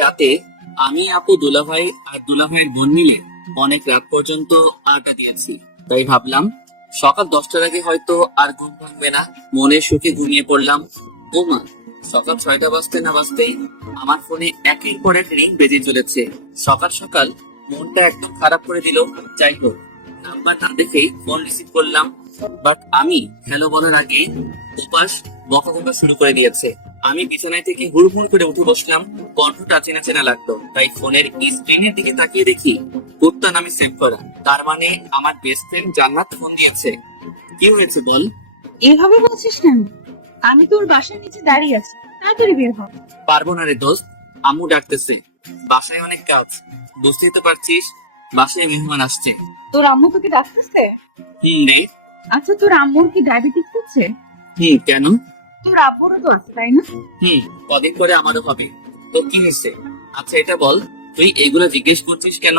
রাতে আমি, আপু, দুলাভাই আর দুলাভাইয়ের বোন মিলে অনেক রাত পর্যন্ত আড্ডা দিয়েছি। তাই ভাবলাম সকাল 10টার আগে হয়তো আর ঘুম ভাঙবে না। মনের সুখে ঘুমিয়ে পড়লাম। ওমা, সকাল 6টা বাজতে না বাজতেই আমার ফোনে একের পর এক রিং বেজে চলেছে। সকাল সকাল মনটা একদম খারাপ করে দিল। যাই হোক, নাম্বার না দেখেই ফোন রিসিভ করলাম। বাট আমি হ্যালো বলার আগে উপাস বকাবকা শুরু করে দিয়েছে। আমি বিছানায় থেকে হুড়মুড় করে উঠে বসলাম। কণ্ঠটা চেনা চেনা লাগতো, তাই ফোনের স্ক্রিনের দিকে তাকিয়ে দেখি কুত্তা নামে সেভ করা। তার মানে আমার বেস্ট ফ্রেন্ড জান্নাত ফোন দিয়েছে। কি হয়েছে বল? এভাবে বলছিস কেন? আমি তোর বাসার নিচে দাঁড়িয়ে আছি, তাড়াতাড়ি বের হ। পারবো না রে দোস্ত, আম্মু ডাকতেছে। বাসায় অনেক কাজ, বুঝতেই তো পারছিস। বাসায় মেহমান আসছে। তোর আম্মু তোকে ডাকতেছে? রে। আচ্ছা, তোর আম্মুর কি ডায়াবেটিস হচ্ছে? কেন? তোর আব্বুরও তো আছে, তাই না? কদিন পরে আমারও হবে। তো কি হয়েছে? আচ্ছা এটা বল, তুই এগুলো জিজ্ঞেস করছিস কেন?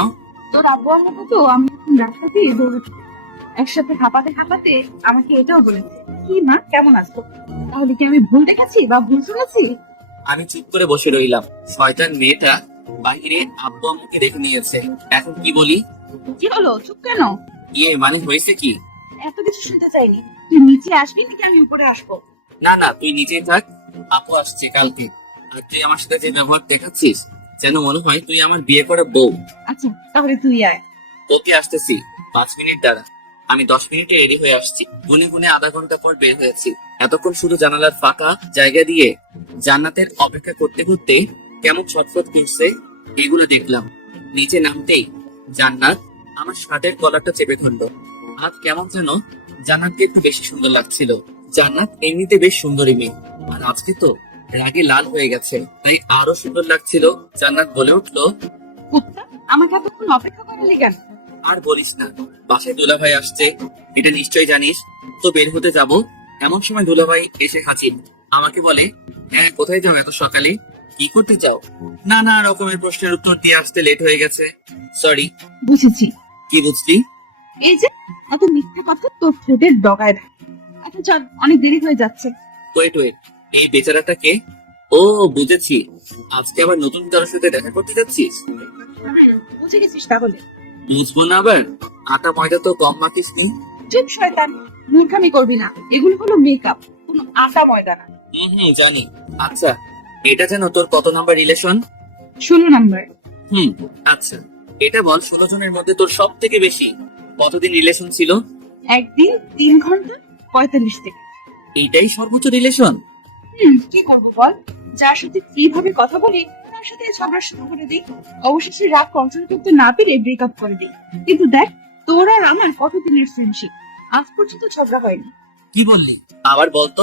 তোর আব্বু আম্মুকে তো আমি এখন রাস্তাতেই দৌড়েছি, একসাথে হাঁপাতে হাঁপাতে আমাকে এটাও বলেছে, কি মা কেমন আছো? তাহলে কি আমি ভুল দেখেছি বা ভুল শুনেছি? আমি চুপ করে বসে রইলাম। শয়তান মেয়েটা বাহিরে আব্বু আম্মুকে দেখে নিয়েছে। এখন কি বলি? কি হলো, চুপ কেন? মানে হয়েছে কি? এত কিছু শুনতে চাইনি। তুই নিচে আসবি নাকি আমি উপরে আসবো? না না, তুই নিচেই থাক। আপু আসছে কালকে। আর তুই আমার সাথে যে ব্যবহার দেখাচ্ছিস, যেন মনে হয় তুই আমার বিয়ে করা বউ। আচ্ছা, তাহলে তুই আয়। তোকে আসতেছি, 5 মিনিট দাঁড়া। আমি 10 মিনিটে রেডি হয়ে আসছি। গুনে গুনে আধা ঘন্টা পর বের হয়েছি। এতক্ষণ শুধু জানালার ফাঁকা জায়গা দিয়ে জান্নাতের অপেক্ষা করতে করতে কেমন ছটফট করছে এগুলো দেখলাম। নিচে নামতেই জান্নাত আমার শার্টের কলারটা চেপে ধরলো। আজ কেমন যেন জান্নাতকে একটু বেশি সুন্দর লাগছিল। জান্নাত এমনিতে বেশ সুন্দরী মেয়ে, আর আজকে তো রাগে লাল হয়ে গেছে, তাই আরো সুন্দর লাগছিল। জান্নাত বলে উঠলো, কুত্তা, আমাকে এতক্ষণ অপেক্ষা করালি কেন? আর বলিস না, বাসায় দুলাভাই আসছে, এটা নিশ্চয়ই জানিস। তো বের হতে যাব, এমন সময় দুলাভাই এসে হাজির। আমাকে বলে, হ্যাঁ কোথায় যাও এত সকালে? কি করতে চাও? নানা রকমের প্রশ্নের উত্তর দিয়ে আসতে লেট হয়ে গেছে। সরি। বুঝেছি। কি বুঝলি? এই যে এত মিথ্যে কথা তোর ঠোঁটের ডগায় থাকে। আচ্ছা চল, অনেক দেরি হয়ে যাচ্ছে। ওয়েট ওয়েট, এই বেচারাটাকে? ও, বুঝেছি। আজকে আবার নতুন কারোর সাথে দেখা করতে যাচ্ছিস? বুঝে গেছিস তাহলে? বুঝবো না আবার? আটা ময়দা তো কম মাখিস নি। চুপ শয়তান, মূর্খামি করবি না। এগুলো হলো মেকআপ, কোনো আটা ময়দা না। জানি। আচ্ছা, এটা যেন তোর কত নাম্বার রিলেশন? 16 নাম্বার। আচ্ছা, এটা বল, 16 জনের মধ্যে তোর সব থেকে বেশি কতদিন রিলেশন ছিল? একদিন 3 ঘন্টা 45 সেকেন্ড। এইটাই সর্বোচ্চ রিলেশন? কি করবো বল? যার সাথে কিভাবে কথা বলি তার সাথে ঝগড়া শুরু করে দিই। অবশেষে রাগ কন্ট্রোল করতে না পেরে ব্রেকআপ করে দিই। কিন্তু দেখ, তোর আর আমার কতদিনের ফ্রেন্ডশিপ, আজ পর্যন্ত ঝগড়া হয়নি। কি বললি? আবার বলতো।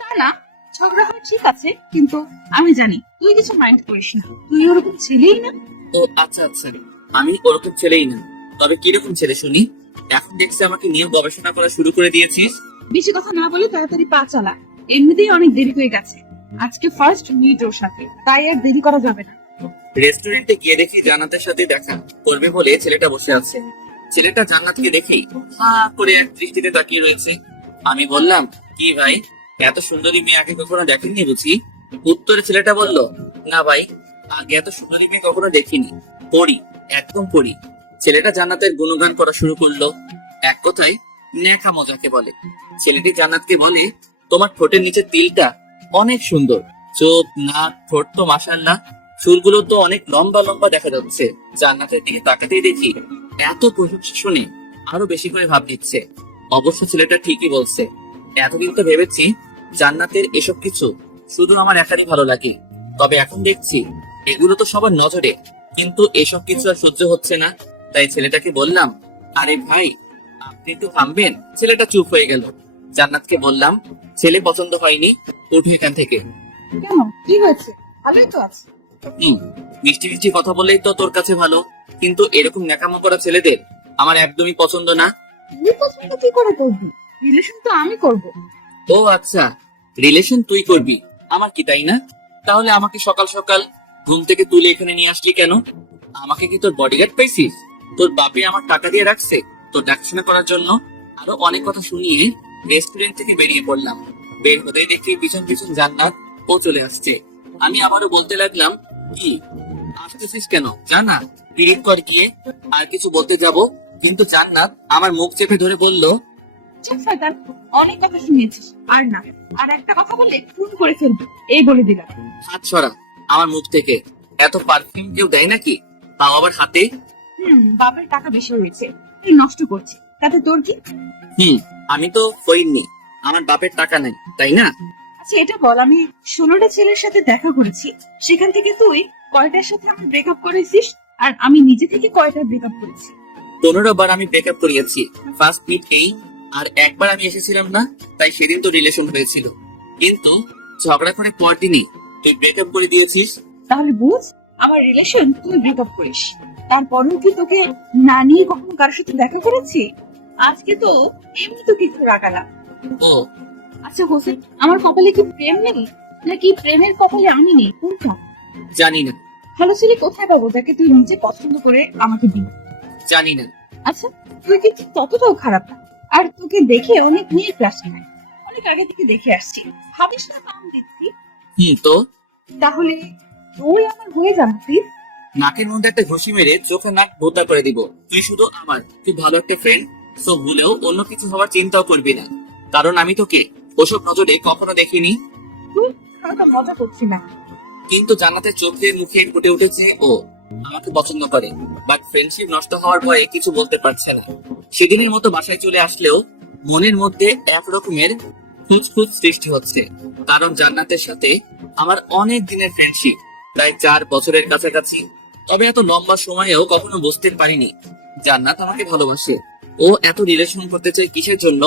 তা না, ঝগড়া হয় ঠিক আছে, কিন্তু আমি জানি তুই কিছু মাইন্ড করিস না। তুই ওরকম ছেলেই না। ও আচ্ছা আচ্ছা, আমি ওরকম ছেলেই না। তবে কিরকম ছেলে শুনি? এখন দেখছি আমাকে নিয়ে গবেষণা করা শুরু করে দিয়েছিস। বেশি কথা না বলে তাড়াতাড়ি পা চালা, এমনিতেই অনেক দেরি হয়ে গেছে। আজকে ফার্স্ট মিট ওর সাথে, তাই আর দেরি করা যাবে না। রেস্টুরেন্টে গিয়ে দেখি জান্নাতের সাথে দেখা করবে বলে ছেলেটা বসে আছে। ছেলেটা জান্নাতকে দেখেই হা করে এক দৃষ্টিতে তাকিয়ে রয়েছে। আমি বললাম, কি ভাই, এত সুন্দরী মেয়ে আগে কখনো দেখেননি বুঝি? উত্তরে ছেলেটা বলল, না ভাই, আগে এত সুন্দরী মেয়ে কখনো দেখিনি। পড়ি, একদম পড়ি। ছেলেটা জান্নাতের গুণগান করা শুরু করলো। এক কথায় নেখা মজাকে বলে। ছেলেটি জান্নাতকে বলে, তোমার ঠোঁটের নিচে তিলটা অনেক সুন্দর। চোখ, নাক, ঠোঁট তো মাশাআল্লাহ। চুলগুলো তো অনেক লম্বা লম্বা দেখা যাচ্ছে। জান্নাতের দিকে তাকাতেই দেখি এত প্রশংসা শুনে আরো বেশি করে ভাব দিচ্ছে। অবশ্য ছেলেটা ঠিকই বলছে। এতদিন তো ভেবেছি জান্নাতের এসব কিছু শুধু আমার একারই ভালো লাগে, তবে এখন দেখছি এগুলো তো সবার নজরে। কিন্তু এসব কিছু আর সহ্য হচ্ছে না, তাই ছেলেটাকে বললাম, আরে ভাই, আপনি একটু থামবেন। ছেলেটা চুপ হয়ে গেল। জান্নাতকে বললাম, ছেলে পছন্দ হয়নি, উঠে এখান থেকে। কেন, কি হয়েছে? ভালোই তো আছে। মিষ্টি মিষ্টি কথা বললেই তো তোর কাছে ভালো, কিন্তু এরকম ন্যাকামো করা ছেলেদের আমার একদমই পছন্দ না। তুই পছন্দ কি করে করবি? রিলেশন তো আমি করব। ও আচ্ছা, রিলেশন তুই করবি, আমার কি তাই না? তাহলে আমাকে সকাল সকাল ঘুম থেকে তুলে এখানে নিয়ে আসলি কেন? আমাকে কি তোর বডিগার্ড পাইছিস? তোর বাপে আমার টাকা দিয়ে রাখছে তোর দেখাশোনা করার জন্য? আরো অনেক কথা শুনিয়ে রেস্টুরেন্ট থেকে বেরিয়ে পড়লাম। বের হতেই দেখি পিছন পিছন জান্নাত ও চলে আসছে। আমি আবারও বলতে লাগলাম, কি আসতেছিস কেন, জানা পিরিত কর গিয়ে। আর কিছু বলতে যাব, কিন্তু জান্নাত আমার মুখ চেপে ধরে বলল, চুপ শয়তান, অনেক কথা শুনিয়েছিস, আর না, আর একটা কথা বললে খুন করে ফেলবো, এই বলে দিলাম। হাত সরা আমার মুখ থেকে। এত পারফিউম কেউ দেয় নাকি, তাও আবার হাতে? বাবার টাকা বেশি হয়েছে, তুই নষ্ট করছিস, তাতে তোর কি? আমি তো হইনি, আমার বাপের টাকা নাই, তাই না? আচ্ছা এটা বল, আমি 16টা ছেলের সাথে দেখা করেছি, সেখান থেকে তুই কয়টার সাথে আমার ব্রেকআপ করেছিস, আর আমি নিজে থেকে কয়টা ব্রেকআপ করেছি? 15 বার আমি ব্রেকআপ করিয়েছি, ফার্স্ট মিট এই, আর একবার আমি এসেছিলাম না, তাই সেদিন তো রিলেশন হয়েছিল, কিন্তু ঝগড়া করে পরদিনই তুই ব্রেকআপ করে দিয়েছিস। তাহলে বুঝ, আমার রিলেশন তুই ব্রেকআপ করিস, তারপরেও কি তোকে না নিয়ে কখনো কারোর সাথে দেখা করেছি? আজকে তো এমনি তো কিছু রাগালাম। ও আচ্ছা হোসেন, আমার কপালে কি প্রেম নেই, নাকি প্রেমের কপালে আমি নেই, কোনটা? জানি না, ভালো ছেলে কোথায় পাবো যাকে তুই নিজে পছন্দ করে আমাকে দিবি? জানি না। আচ্ছা, তুই কি ততটাও খারাপ না? আর তোকে দেখে অনেক মেয়ে ক্লাস খায়, অনেক আগে থেকে দেখে আসছি, ভাবিস না কাম দিচ্ছি? তো তাহলে তুই আমার হয়ে যাবি প্লিজ। নাকের মধ্যে একটা ঘুষি মেরে চোখে নাক ভোতা করে দিব। তুই শুধু আমার, তুই ভালো একটা ফ্রেন্ড, সো ভুলেও অন্য কিছু হওয়ার চিন্তাও করবি না, কারণ আমি তোকে ওসব নজরে কখনো দেখিনি। তুই আমাকে মজা করছি না। কিন্তু জান্নাতের চোখে মুখে ফুটে উঠেছে ও আমাকে পছন্দ করে, বাট ফ্রেন্ডশিপ নষ্ট হওয়ার ভয়ে কিছু বলতে পারছে না। সেদিনের মতো বাসায় চলে আসলেও মনের মধ্যে এক রকমের খুঁতখুঁত সৃষ্টি হচ্ছে, কারণ জান্নাতের সাথে আমার অনেক দিনের ফ্রেন্ডশিপ, প্রায় 4 বছরের কাছাকাছি। তবে এত লম্বা সময়েও কখনো বুঝতে পারিনি জান্নাত আমাকে ভালোবাসে। ও এত রিলেশন করতে চাই কিসের জন্য,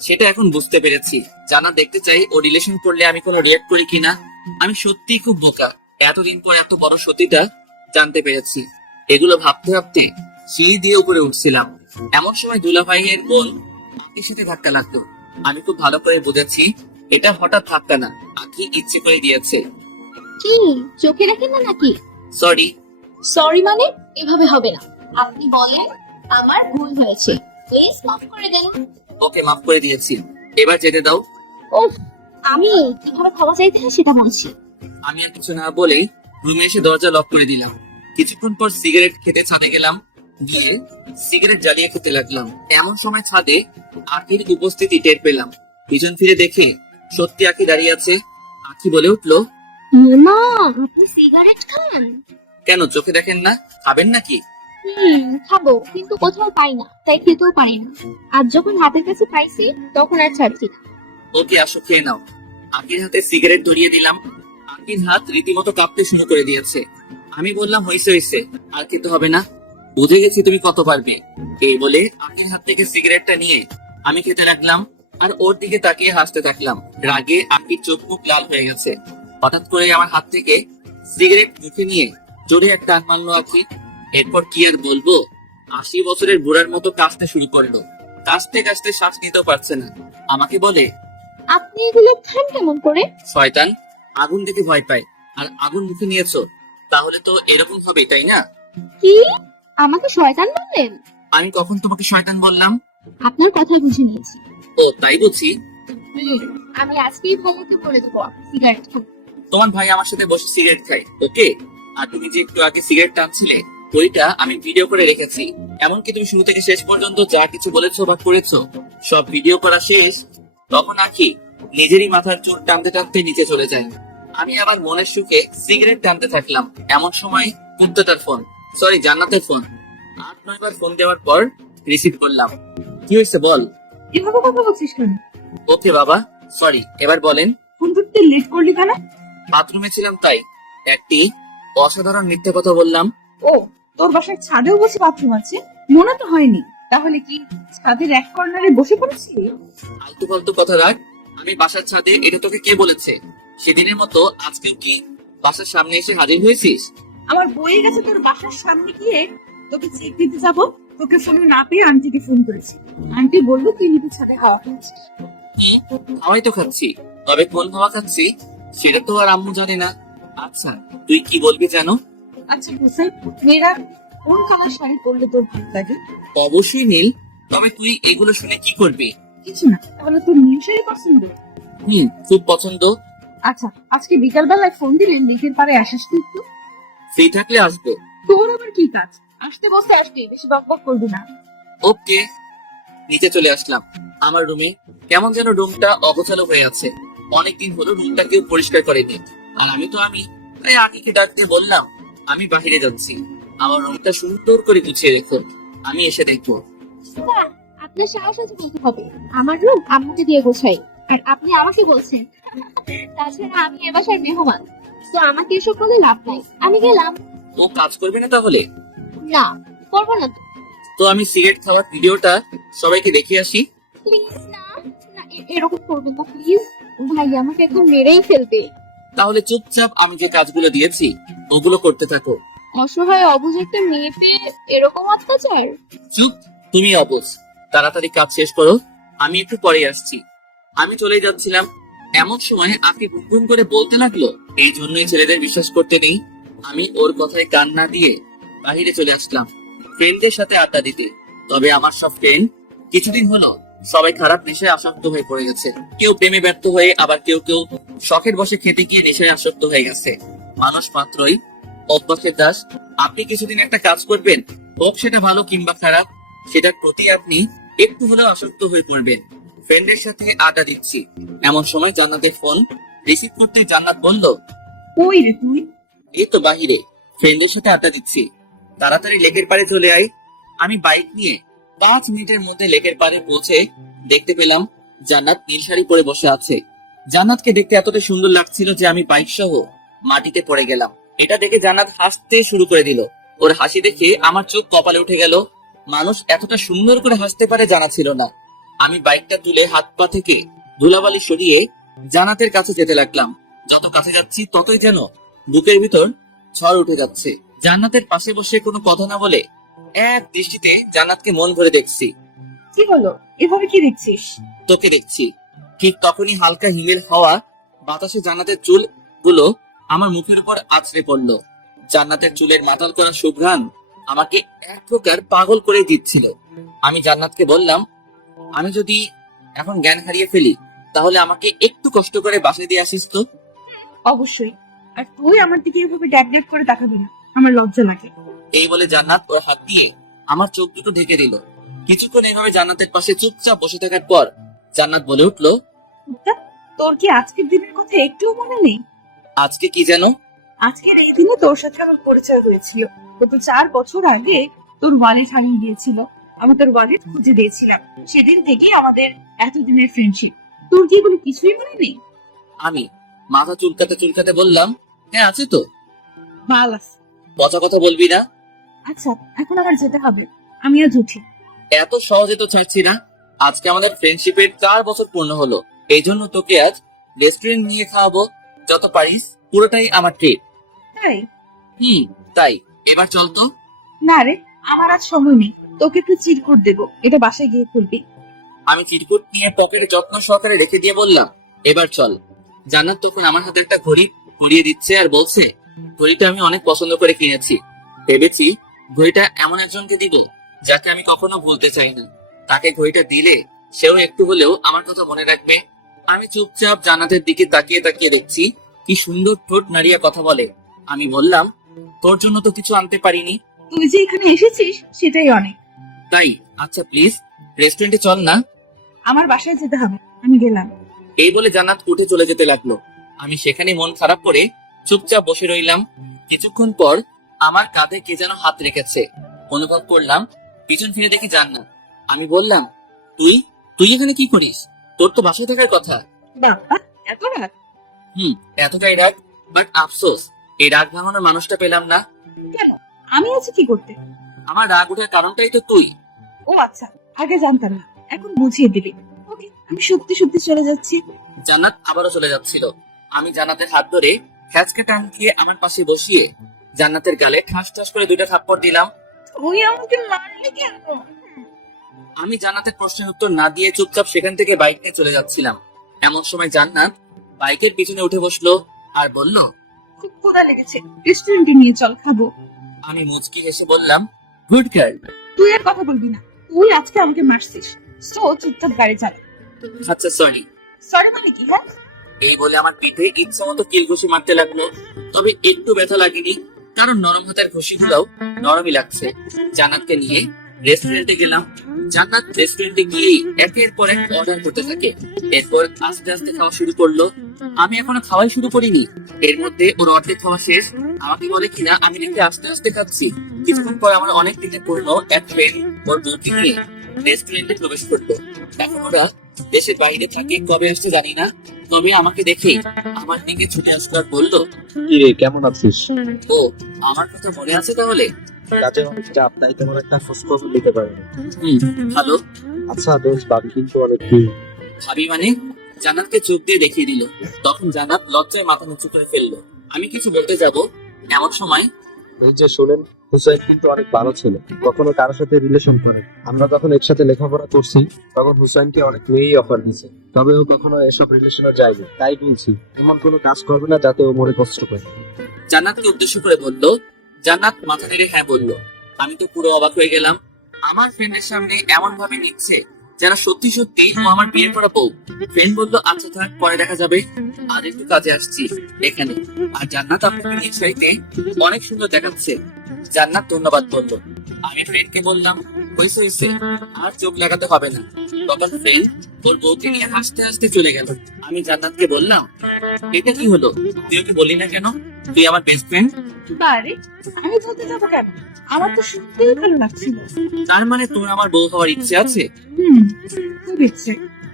সেটা এখন বুঝতে পেরেছি। জান্নাত দেখতে চাই ও রিলেশন করলে আমি কোনো রিয়েক্ট করি কিনা। আমি সত্যিই খুব বোকা, এতদিন পর এত বড় সত্যিটা জানতে পেরেছি। এগুলো ভাবতে ভাবতে সিঁড়ি দিয়ে উপরে উঠছিলাম, এমন সময় দুলাভাইয়ের বোন আখির সাথে ধাক্কা লাগতো। আমি খুব ভালো করে বুঝেছি এটা হঠাৎ ধাক্কা না, আখি ইচ্ছে করে দিয়েছে। কি চোখে রাখেন না নাকি? সরি। সরি মানে? এভাবে হবে না, আপনি বলেন আমার ভুল হয়েছে, প্লিজ মাফ করে দেন। ওকে মাফ করে দিয়েছি, এবার যেতে দাও। উফ, আমি কিভাবে ক্ষমা চাইতে হয় সেটা বলছি। আমি আর কিছু না বলেই রুমে এসে দরজা লক করে দিলাম। কিছুক্ষণ পর সিগারেট খেতে ছাদে গেলাম, গিয়ে সিগারেট জ্বালিয়ে খেতে লাগলাম। এমন সময় ছাদে আখির উপস্থিতি টের পেলাম। পিছন ফিরে দেখে সত্যি আখি দাঁড়িয়ে আছে। আখি বলে উঠলো, মা, আপনি সিগারেট খান? কেন চোখে দেখেন না, খাবেন নাকি? খাবো, কিন্তু কোথাও পাই না, তাই খেতেও পারি না। আর যখন হাতের কাছে পাইছি তখন আর ছাড়ছি না। ওকে আসো খেয়ে নাও। আখির হাতে সিগারেট ধরিয়ে দিলাম। আখির হাত রীতিমতো কাঁপতে শুরু করে দিয়েছে। আমি বললাম, হইছে হইছে, আর খেতে হবে না, বুঝে গেছি তুমি কত পারবে। এই বলে আখির হাত থেকে সিগারেটটা নিয়ে আমি খেতে লাগলাম, আর ওর দিকে তাকিয়ে হাসতে থাকলাম। রাগে আখির চোখ মুখ লাল হয়ে গেছে। হঠাৎ করে আমার হাত থেকে সিগারেট মুখে নিয়ে জোরে একটা টান মারলো আখি। এরপর কি আর বলবো, 80 বছরের বুড়ার মতো কাশতে শুরু করলো। কাশতে কাশতে শ্বাস নিতেও পারছে না। আমাকে বলে, আপনি এগুলো খান কেমন করে? শয়তান, আগুন দেখে ভয় পায়, আর আগুন মুখে নিয়েছো, তাহলে তো এরকম হবে, তাই না? কি, আমাকে শয়তান বললেন? আমি কখন তোমাকে শয়তান বললাম? আপনার কথা বুঝে নিয়েছি। ও তাই বুঝি। আমি আজকেই ভাইয়াকে বলে দেবো আপনি সিগারেট খান। তোমার ভাই আমার সাথে বসে সিগারেট খায়, ওকে? আর তুমি যে একটু আগে সিগারেট টানছিলে, ওইটা আমি ভিডিও করে রেখেছি। এমনকি তুমি শুরু থেকে শেষ পর্যন্ত যা কিছু বলেছো বা করেছো সব ভিডিও করা শেষ। তখন আখি নিজেরই মাথার চুল টানতে টানতে নিচে চলে যায়। আমি আবার মনের সুখে সিগারেট টানতে থাকলাম। এমন সময় কুত্তাটার ফোন, সরি জান্নাতের ফোন। 8-9 বার ফোন দেওয়ার পর রিসিভ করলাম। কি হয়েছে বল। এভাবে কথা বলছিস কেন? ওকে বাবা, সরি, এবার বলেন। ফোন করতে লেট করলি কেন? বাথরুমে ছিলাম তাই একটি অসাধারণ মিথ্যে কথা বললাম। ও, তোর বাসার ছাদেও বসে বাথরুম আছে? মনে তো হয়নি। তাহলে কি ছাদের এক কর্নারে বসে পড়েছিলি? আলতু ফালতু কথা রাখ। আমি বাসার ছাদে, এটা তোকে কে বলেছে? সেদিনের মতো আজকেও কি বাসার সামনে এসে হাজির হয়েছিস? আমার বইয়ের কাছে তোর বাসার সামনে গিয়ে তোকে চেক দিতে যাবো, তোকে ফোনে না পেয়ে আন্টিকে ফোন করেছি। আন্টি বললো তুই নিতে ছাদে হাওয়া খাচ্ছিস। কি? হাওয়াই তো খাচ্ছি, তবে কোন হাওয়া খাচ্ছি সেটা তো আর আম্মু জানে না। আচ্ছা তুই কি বলবি জানো? আচ্ছা হোসেন, মেয়েরা কোন কালার শাড়ি পরলে তোর ভালো লাগে? অবশ্যই নীল। তবে তুই এগুলো শুনে কি করবি? কিছু না, তাহলে তোর নীল শাড়ি পছন্দ? খুব পছন্দ। আচ্ছা, আজকে বিকাল বেলায় ফোন দিলে লেকের পাড়ে আসিস তুই একটু। ফ্রি থাকলে আসবো। তোর আবার কি কাজ? আসতে বসতে আসবি, বেশি বকবক করবি না। ওকে। নিচে চলে আসলাম আমার রুমে। কেমন যেন রুমটা অগোছালো হয়ে আছে। অনেকদিন হলো রুমটা কেউ পরিষ্কার করেনি। আর আমি তাই আকিকে ডাক দিয়ে বললাম, আমি বাহিরে যাচ্ছি, আমার রুমটা সুন্দর করে গুছিয়ে রেখো, আমি এসে দেখবো। বাহ, আপনার সাহস আছে বলতে হবে। আমার রুম আম্মুকে দিয়ে গোছাই, আর আপনি আমাকে বলছেন। তাছাড়া আমি এ বাসার মেহমান, তো আমাকে এসব বলে লাভ নাই। আমি গেলাম। ও কাজ করবে না তাহলে? না, করবো না তো। তো আমি সিগারেট খাওয়ার ভিডিওটা সবাইকে দেখিয়ে আসি। প্লিজ না, না, এরকম করবেন না প্লিজ। ভাই আমাকে এখন মেরেই ফেলবে। তাহলে চুপচাপ আমি যে কাজগুলো দিয়েছি ওগুলো করতে থাকো। অসহায় অবুঝ একটা মেয়ে পেয়ে এরকম অত্যাচার। চুপ, তুমি অবুঝ। তাড়াতাড়ি কাজ শেষ করো, আমি একটু পরে আসছি। আমি চলে যাচ্ছিলাম, এমন সময় আপনি গুনগুন করে বলতে লাগলো, এই জন্যই ছেলেদের বিশ্বাস করতে নেই। আমি ওর কথায় কান না দিয়ে বাহিরে চলে আসলাম ফ্রেন্ডদের সাথে আড্ডা দিতে। তবে আমার সব ফ্রেন্ড কিছুদিন হলো সবাই খারাপ নেশায় আসক্ত হয়ে পড়ে গেছে। কেউ প্রেমে ব্যর্থ হয়ে, আবার কেউ কেউ শখের বসে খেতে গিয়ে নেশায় আসক্ত হয়ে গেছে। মানুষ মাত্রই অভ্যাসের দাস। আপনি কিছুদিন একটা কাজ করবেন, হোক সেটা ভালো কিংবা খারাপ, সেটার প্রতি আপনি একটু হলেও আসক্ত হয়ে পড়বেন। ফ্রেন্ডের সাথে আড্ডা দিচ্ছি, এমন সময় জান্নাতের ফোন রিসিভ করতে জান্নাত বলল, কই রে তুই? এই তো বাহিরে ফ্রেন্ডের সাথে আড্ডা দিচ্ছি, তাড়াতাড়ি লেকের পাড়ে চলে আয়। আমি বাইক নিয়ে 5 মিনিটের মধ্যে লেকের পাড়ে পৌঁছে দেখতে পেলাম জান্নাত নীল শাড়ি পরে বসে আছে। জান্নাতকে দেখতে এতটা সুন্দর লাগছিল যে আমি বাইক সহ মাটিতে পড়ে গেলাম। এটা দেখে জান্নাত হাসতে শুরু করে দিল। ওর হাসি দেখে আমার চোখ কপালে উঠে গেল। মানুষ এতটা সুন্দর করে হাসতে পারে জানা ছিল না। আমি বাইকটা তুলে হাত পা থেকে ধুলাবালি সরিয়ে জান্নাতের কাছে যেতে লাগলাম। যত কাছে যাচ্ছি ততই যেন বুকের ভিতর ঝড় উঠে যাচ্ছে। জান্নাতের পাশে বসে কোনো কথা না বলে এক দৃষ্টিতে জান্নাতকে মন ভরে দেখছি। কি হলো, এভাবে কি দেখছিস? তোকে দেখছি। ঠিক তখনই হালকা হিমেল হাওয়া বাতাসে জান্নাতের চুল গুলো আমার মুখের উপর আছড়ে পড়লো। জান্নাতের চুলের মাতাল করা সুঘ্রাণ আমাকে এক প্রকার পাগল করে দিচ্ছিল। আমি জান্নাতকে বললাম, আমি যদি এখন জ্ঞান হারিয়ে ফেলি তাহলে আমাকে একটু কষ্ট করে বাসায় দিয়ে আসিস তো। অবশ্যই। আর তুই আমার দিকে এভাবে ড্যাক ড্যাক করে তাকাবি না, আমার লজ্জা লাগে। এই বলে জান্নাত ওর হাত দিয়ে আমার চোখ দুটো ঢেকে দিল। কিছুক্ষণ এইভাবে জান্নাতের পাশে চুপচাপ বসে থাকার পর জান্নাত বলে উঠলো, তা, তোর কি আজকের দিনের কথা একটুও মনে নেই? আজকে কি যেন? আজকের এই দিনে তোর সাথে আমার পরিচয় হয়েছিল। গত 4 বছর আগে তোর ওয়ালেট হারিয়ে গিয়েছিল, আমি তোর ওয়ালেট খুঁজে দিয়েছিলাম। সেদিন থেকেই আমাদের এতদিনের ফ্রেন্ডশিপ। তোর কি এগুলো কিছুই মনে নেই? আমি মাথা চুলকাতে চুলকাতে বললাম, হ্যাঁ আছে তো। বালাস। পচা কথা বলবি না। আচ্ছা, এখন আমার যেতে হবে, আমি আজ উঠি। এত সহজে তো ছাড়ছি না। আজকে আমাদের ফ্রেন্ডশিপের 4 বছর পূর্ণ হলো, এই জন্য তোকে আজ রেস্টুরেন্ট নিয়ে খাওয়াবো। যত পারিস পুরোটাই আমার ট্রিট। তাই? তাই এবার চল তো। না রে, আমার আজ সময় নেই। তোকে একটু চিরকুট দেবো, এটা বাসায় গিয়ে খুলবি। আমি চিরকুট নিয়ে পকেটে যত্ন সহকারে রেখে দিয়ে বললাম, এবার চল। জান্নাত তখন আমার হাতে একটা ঘড়ি পরিয়ে দিচ্ছে আর বলছে, ঘড়িটা আমি অনেক পছন্দ করে কিনেছি। ভেবেছি ঘড়িটা এমন একজনকে দিব যাকে আমি কখনো ভুলতে চাই না। তাকে ঘড়িটা দিলে সেও একটু হলেও আমার কথা মনে রাখবে। আমি চুপচাপ জান্নাতের দিকে তাকিয়ে তাকিয়ে দেখছি কি সুন্দর ঠোঁট নাড়িয়ে কথা বলে। আমি বললাম, তোর জন্য তো কিছু আনতে পারিনি। তুই যে এখানে এসেছিস সেটাই অনেক। তাই? আচ্ছা প্লিজ রেস্টুরেন্টে চল না। আমার বাসায় যেতে হবে, আমি গেলাম। এই বলে জান্নাত উঠে চলে যেতে লাগলো। আমি সেখানে মন খারাপ করে চুপচাপ বসে রইলাম। কিছুক্ষণ পর আমার কাঁধে কে যেন হাত রেখেছে। অনুভব করলাম, পিছন ফিরে দেখি জান্নাত। আমি বললাম, তুই তুই এখানে কি করিস? তোর তো বাসায় থাকার কথা। বাবা, এত রাত? এতটাই রাগ, বাট আফসোস এই রাগ ভাঙানোর মানুষটা পেলাম না। কেন, আমি আছি কি করতে? আমার রাগ ওঠার কারণটাই তো তুই। ও আচ্ছা, আগে জানতাম না, এখন বুঝিয়ে দিবি। ওকে, আমি সত্যি সত্যি চলে যাচ্ছি। জান্নাত আবারও চলে যাচ্ছিল। আমি জান্নাতের হাত ধরে হ্যাচকে টান দিয়ে আমার পাশে বসিয়ে জান্নাতের গালে ঠাস ঠাস করে 2টা থাপ্পড় দিলাম। তুই আমাকে মারলি কেন? আমি জান্নাতের প্রশ্নের উত্তর না দিয়ে চুপচাপ সেখান থেকে বাইক নিয়ে চলে যাচ্ছিলাম। এমন সময় জান্নাত বাইকের পিছনে উঠে বসলো আর বলল, খুব ক্ষুধা লেগেছে, রেস্টুরেন্টে নিয়ে চল, খাবো। আমি মুচকি হেসে বললাম, গুড গার্ল। তুই আর কথা বলবি না, তুই আজকে আমাকে মারছিস। সো চুপচাপ গাড়ি চালা। আচ্ছা সরি। সরি মানে কি? হ্যাঁ, এই বলে আমার পিঠে ইচ্ছা মতো কিল ঘুষি মারতে লাগলো। তবে একটু ব্যথা লাগেনি, কারণ নরম হাতের ঘুষিগুলোও নরমই লাগছে। জান্নাতকে নিয়ে রেস্টুরেন্টে গেলাম। জান্নাত রেস্টুরেন্টে গিয়েই একের পর এক অর্ডার করতে থাকে। এরপর আস্তে আস্তে খাওয়া শুরু করলো। আমি এখনো খাওয়াই শুরু করিনি, এর মধ্যে ওর অর্ধেক খাওয়া শেষ। আমাকে বলে কিনা আমি নাকি আস্তে আস্তে খাচ্ছি। কিছুক্ষণ পর আমার অনেক দিকে পড়লো এক ফ্রেন্ড ওর বউকে নিয়ে রেস্টুরেন্টে প্রবেশ করলো। এখন ওরা দেশের বাইরে থাকে, কবে আসছে জানি না। তবে আমাকে দেখেই আমার দিকে ছুটে আসলো আর বললো, কি রে, কেমন আছিস? ও আমার কথা মনে আছে তাহলে? কাজে অনেক চাপ, তাই তোমার একটা খোঁজ খবর দিতে পারি। ভালো। আচ্ছা দোষ, ভাবি কিন্তু অনেক কি। ভাবি মানে? জান্নাতকে চোখ দিয়ে দেখিয়ে দিল। তখন জান্নাত লজ্জায় মাথা নিচু করে ফেললো। আমি কিছু বলতে যাব, এমন সময় এই যে শুনেন, হুসাইন কিন্তু অনেক ভালো ছিল, কখনো কারোর সাথে রিলেশন করে। আমরা যখন একসাথে লেখাপড়া করছি তখন হুসাইনকে অনেক মেয়েই অফার দিয়েছে, তবে ও কখনো এসব রিলেশনে যায়নি। তাই বলছি, এমন কোনো কাজ করবে না যাতে ও মনে কষ্ট পায়। জান্নাতকে উদ্দেশ্য করে বলল। জান্নাত মাথা নেড়ে হ্যাঁ বলল। আমি তো পুরো অবাক হয়ে গেলাম। আমার ফ্রেন্ডের সামনে এমন ভাবে নিচ্ছে যারা সত্যি সত্যি ও আমার বিয়ে করা বউ। ফ্রেন্ড বলল, আচ্ছা থাক, পরে দেখা যাবে, আর একটু কাজে আসছি এখানে। আর জান্নাত আপনাকে নিজ বাড়িতে অনেক সুন্দর দেখাচ্ছে। জান্নাত ধন্যবাদ বলল। আমি ফ্রেন্ডকে বললাম, হয়েছে হয়েছে, আর চোখ লাগাতে হবে না। তখন ফ্রেন্ড ওর বউকে নিয়ে হাসতে হাসতে চলে গেল। আমি জান্নাতকে বললাম, এটা কি হলো? তুই ওকে বললি না কেন তুই আমার বেস্ট ফ্রেন্ড? বারে, আমি বলতে যাবো কেন? আমার তো সত্যিই ভালো লাগছিল। তার মানে তোর আমার বউ হওয়ার ইচ্ছে আছে? খুব ইচ্ছে।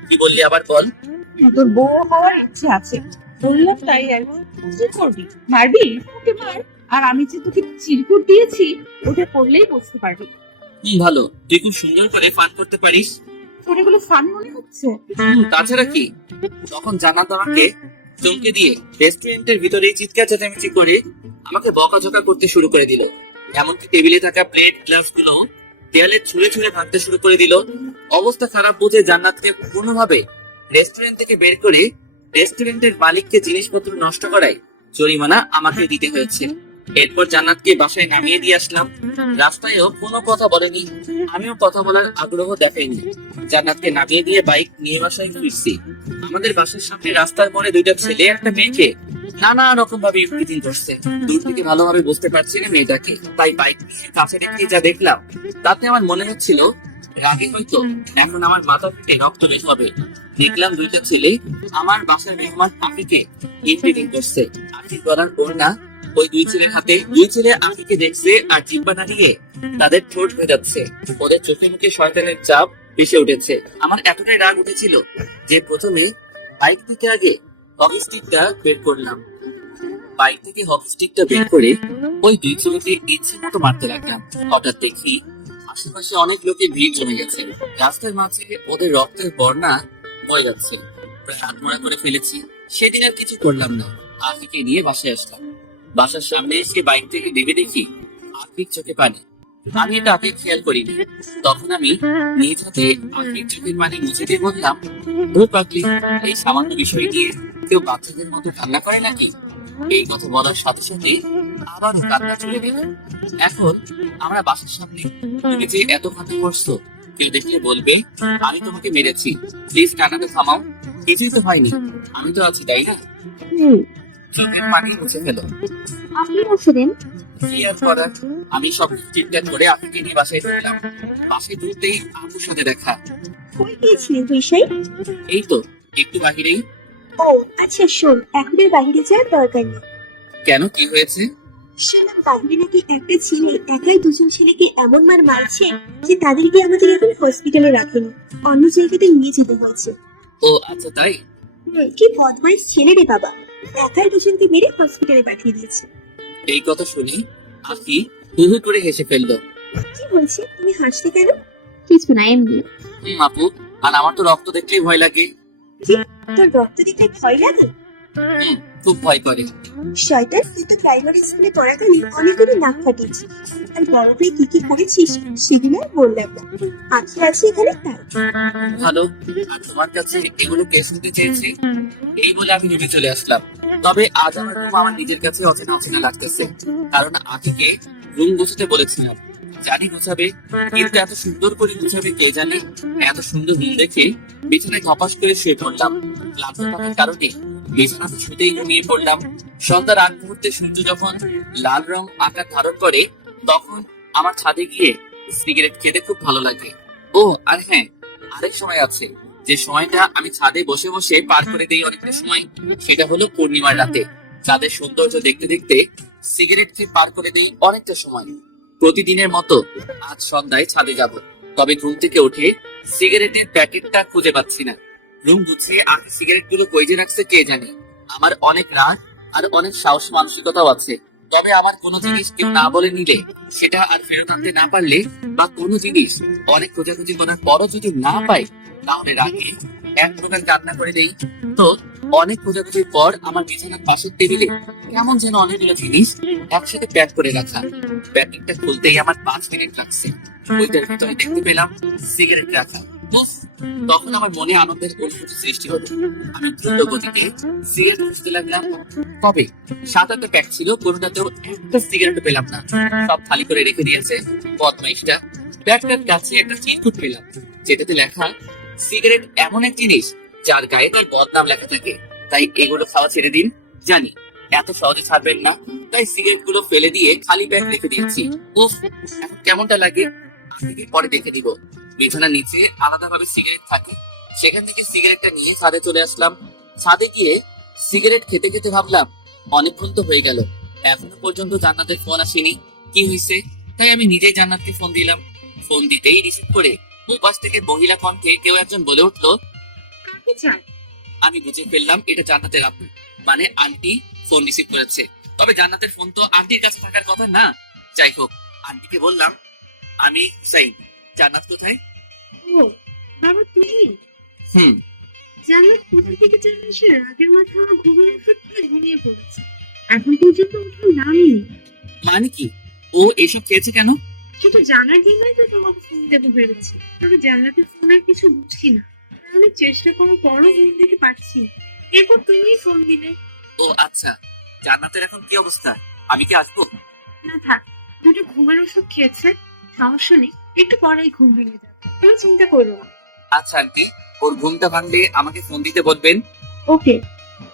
কি বললি আবার বল? তোর বউ হওয়ার ইচ্ছে আছে বললাম, তাই আর কি। কি করবি? মারবি? ওকে মার। আর আমি যে তোকে চিরকুট দিয়েছি ওটা পড়লেই বুঝতে পারবি। ভালো, তুই খুব সুন্দর করে ফান করতে পারিস। তোর এগুলো ফান মনে হচ্ছে? তাছাড়া কি? তখন জান্নাত আমাকে চমকে দিয়ে রেস্টুরেন্টের ভিতরে চিৎকার চেঁচামেচি করে আমাকে বকাঝকা করতে শুরু করে দিল। এমনকি টেবিলে থাকা প্লেট গ্লাস গুলো দেয়ালে ছুঁড়ে ছুঁড়ে ভাঙতে শুরু করে দিল। অবস্থা খারাপ বুঝে জান্নাতকে কোনোভাবে রেস্টুরেন্ট থেকে বের করে রেস্টুরেন্টের মালিককে জিনিসপত্র নষ্ট করায় জরিমানা আমাকে দিতে হয়েছে। এরপর জান্নাতকে বাসায় নামিয়ে দিয়ে আসলাম। রাস্তায়ও কোনো কথা বলেনি, আমিও কথা বলার আগ্রহ দেখাইনি। জান্নাতকে নামিয়ে দিয়ে বাইক নিয়ে বাসায় ফিরছি। আমাদের বাসার সামনে রাস্তার মোড়ে দুইটা ছেলে একটা মেয়েকে নানা রকম ভাবে ইফটিজিং করছে। দূর থেকে ভালোভাবে বুঝতে পারছি না মেয়েটাকে, তাই বাইক নিয়ে কাছে রেখে যা দেখলাম তাতে আমার মনে হচ্ছিল রাগে হয়তো এখন আমার মাথা ফেটে রক্ত বের হবে। দেখলাম দুইটা ছেলে আমার বাসার মেহমান আফিকে ইফটিজিং করছে। আফিক বলার ওর না, ওই দুই ছেলের হাতে দুই ছেলে আফিকে দেখছে আর জিব্বা নাড়িয়ে তাদের ঠোঁট ভেজাচ্ছে। ওদের চোখে মুখে শয়তানের চাপ ভেসে উঠেছে। আমার এতটাই রাগ উঠেছিল যে প্রথমে বাইক থেকে আগে হকি স্টিকটা বের করলাম। বাইক থেকে হকি স্টিকটা বের করে ওই দুই ছেলেকে ইচ্ছে মতো মারতে লাগলাম। হঠাৎ দেখি আশেপাশে অনেক লোকের ভিড় জমে গেছে। রাস্তার মাঝে ওদের রক্তের বন্যা বয়ে যাচ্ছে। প্রায় হাত মরা করে ফেলেছি। সেদিন আর কিছু করলাম না, আফিকে নিয়ে বাসায় আসলাম। বাসার সামনে এসে বাইক থেকে ভেবে দেখি আফিক চোখে পানি। আমি এটা আগে খেয়াল করিনি। তখন আমি নিজ হাতে আফিক চোখের পানি মুছে দিয়ে বললাম, ধুর পাগলি, এই সামান্য বিষয় নিয়ে কেউ বাচ্চাদের মতো কান্না করে নাকি? এই কথা বলার সাথে সাথে আবারও কান্না চলে গেল। এখন আমরা বাসার সামনে, তুমি যে এত কান্না করছো কেউ দেখলে বলবে আমি তোমাকে মেরেছি। প্লিজ কান্নাটা থামাও। কিছুই তো হয়নি, আমি তো আছি, তাই না? চোখের পানি মুছে ফেলো। আপনি মুছে দেন। কি আর করার? আমি সব ঠিকঠাক করে আপুকে নিয়ে বাসায় ঢুকলাম। বাসায় ঢুকতেই আপুর সাথে দেখা। কই গিয়েছিলেন তুষার? এই তো একটু বাহিরেই। ও আচ্ছা, শোন, এখন আর বাহিরে যাওয়ার দরকার নেই। কেন, কি হয়েছে? শুনলাম বাহিরে নাকি একটা ছেলে একাই দুজন ছেলেকে এমন মার মারছে যে তাদেরকে আমাদের এখন হসপিটালে রাখেনি, অন্য জায়গাতে নিয়ে যেতে হয়েছে। ও আচ্ছা, তাই? কি বদমাইশ ছেলে রে বাবা, একাই দুজনকে মেরে হসপিটালে পাঠিয়ে দিয়েছে। এই কথা শুনি আফি হু হু করে হেসে ফেললো। কি হয়েছে, তুমি হাসতে কেন? কিছু না, এমনি। আপু, আর আমার তো রক্ত দেখলেই ভয় লাগে। তোর রক্ত দেখতে ভয় লাগে? খুব ভয় করে। শয়তান, তুই তো প্রাইমারি স্কুলে পড়াকালীন অনেকগুলো নাক ফাটিয়েছিস, আর বড় হয়ে কি কি করেছিস সেগুলো আর বললাম না। আজকে আছে এখানে তাই। ভালো, আর তোমার কাছে এগুলো কে শুনতে চেয়েছি? এই বলে আমি রুমে চলে আসলাম। তবে আজ আমার রুম আমার নিজের কাছে অচেনা অচেনা লাগতেছে, কারণ আখিকে রুম গুছাতে বলেছিলাম। জানি গুছাবে, কিন্তু এত সুন্দর করে গুছাবে কে জানে। এত সুন্দর রুম দেখে বিছানায় ধপাস করে শুয়ে পড়লাম। ক্লান্ত থাকার কারণে বিছানাতে শুতেই ঘুমিয়ে পড়লাম। সন্ধ্যার আগ মুহূর্তে সূর্য যখন লাল রং আকার ধারণ করে তখন আমার ছাদে গিয়ে সিগারেট খেতে খুব ভালো লাগে। ও আর হ্যাঁ, আরেক সময় আছে যে সময়টা আমি ছাদে বসে বসে পার করে দেই অনেকটা সময়, সেটা হলো পূর্ণিমার রাতে চাঁদের সৌন্দর্য দেখতে দেখতে সিগারেট খেয়ে পার করে দেই অনেকটা সময়। প্রতিদিনের মতো আজ সন্ধ্যায় ছাদে যাব, তবে ঘুম থেকে উঠে সিগারেটের প্যাকেটটা খুঁজে পাচ্ছি না। রুম গুছিয়ে আগে সিগারেট গুলো কই যে রাখছে কে জানে। আমার অনেক রাগ আর অনেক সাহস মানসিকতাও আছে, তবে আমার কোনো জিনিস কেউ না বলে নিলে সেটা আর ফেরত আনতে না পারলে বা কোনো জিনিস অনেক খোঁজাখুঁজি করার পরও যদি না পাই তাহলে রাগে এক প্রকার কান্না করে দেই। তো অনেক খোঁজাখুঁজির পর আমার বিছানার পাশের টেবিলে কেমন যেন অনেকগুলো জিনিস একসাথে প্যাক করে রাখা। প্যাকেটটা খুলতেই আমার 5 মিনিট লাগছে। ওইটার ভিতরে দেখতে পেলাম সিগারেট রাখা। উফ, তখন আমার মনে আনন্দের অনুভূতি সৃষ্টি হলো। আমি দ্রুত গতিতে সিগারেট খুঁজতে লাগলাম, তবে 7-8টা প্যাক ছিল, কোনোটাতেও একটা সিগারেট পেলাম না। সব খালি করে রেখে দিয়েছে বদমাইশটা। প্যাকটার কাছে একটা চিরকুট পেলাম, যেটাতে লেখা সিগারেট এমন এক জিনিস যার গায়ে তার বদনাম লেখা থাকে, তাই এগুলো খাওয়া ছেড়ে দিন। জানি এত সহজে ছাড়বেন না, তাই সিগারেট গুলো ফেলে দিয়ে খালি প্যাক রেখে দিয়েছি। উফ, এখন কেমনটা লাগে আজকে পরে দেখে দিব। বিছানার নিচে আলাদাভাবে সিগারেট থাকে, সেখান থেকে সিগারেটটা নিয়ে ছাদে চলে আসলাম। ছাদে গিয়ে সিগারেট খেতে খেতে ভাবলাম অনেকক্ষণ তো হয়ে গেল, এখনো পর্যন্ত জান্নাতের ফোন আসেনি, কি হয়েছে? তাই আমি নিজেই জান্নাতকে ফোন দিলাম। ফোন দিতেই রিসিভ করে ওপাশ থেকে মহিলা কণ্ঠে কেউ একজন বলে উঠলো, কাকে চাই? আমি বুঝে ফেললাম এটা জান্নাতের আপু, মানে আন্টি ফোন রিসিভ করেছে। তবে জান্নাতের ফোন তো আন্টির কাছে থাকার কথা না। যাই হোক, আন্টিকে বললাম, আমি সাই, জান্নাত কোথায়? ও বাবা, তুমি হুম। জান্নাত কোথা থেকে যেন এসে রাগের মাথায় আমার ঘুমের ওষুধ খেয়ে ঘুমিয়ে পড়েছে। এখন পর্যন্ত ওঠার নামই নেই। মানে কি, ও এসব খেয়েছে কেন? কিন্তু জানার জন্যই তো তোমাকে ফোন দেবো ভেবেছি, তবে জান্নাতের ফোন আর কিছু বুঝছি না। অনেক চেষ্টা করার পরও ফোন দিতে পারছি না। এরপর তুমিই ফোন দিলে। ও আচ্ছা, জান্নাতের এখন কি অবস্থা? আমি কি আসবো? না থাক, দুটো ঘুমের ওষুধ খেয়েছে, সমস্যা নেই, একটু পরেই ঘুম ভেঙে যাবে, তুমি চিন্তা করো না। আচ্ছা আন্টি, ওর ঘুমটা ভাঙলে আমাকে ফোন দিতে বলবেন। ওকে।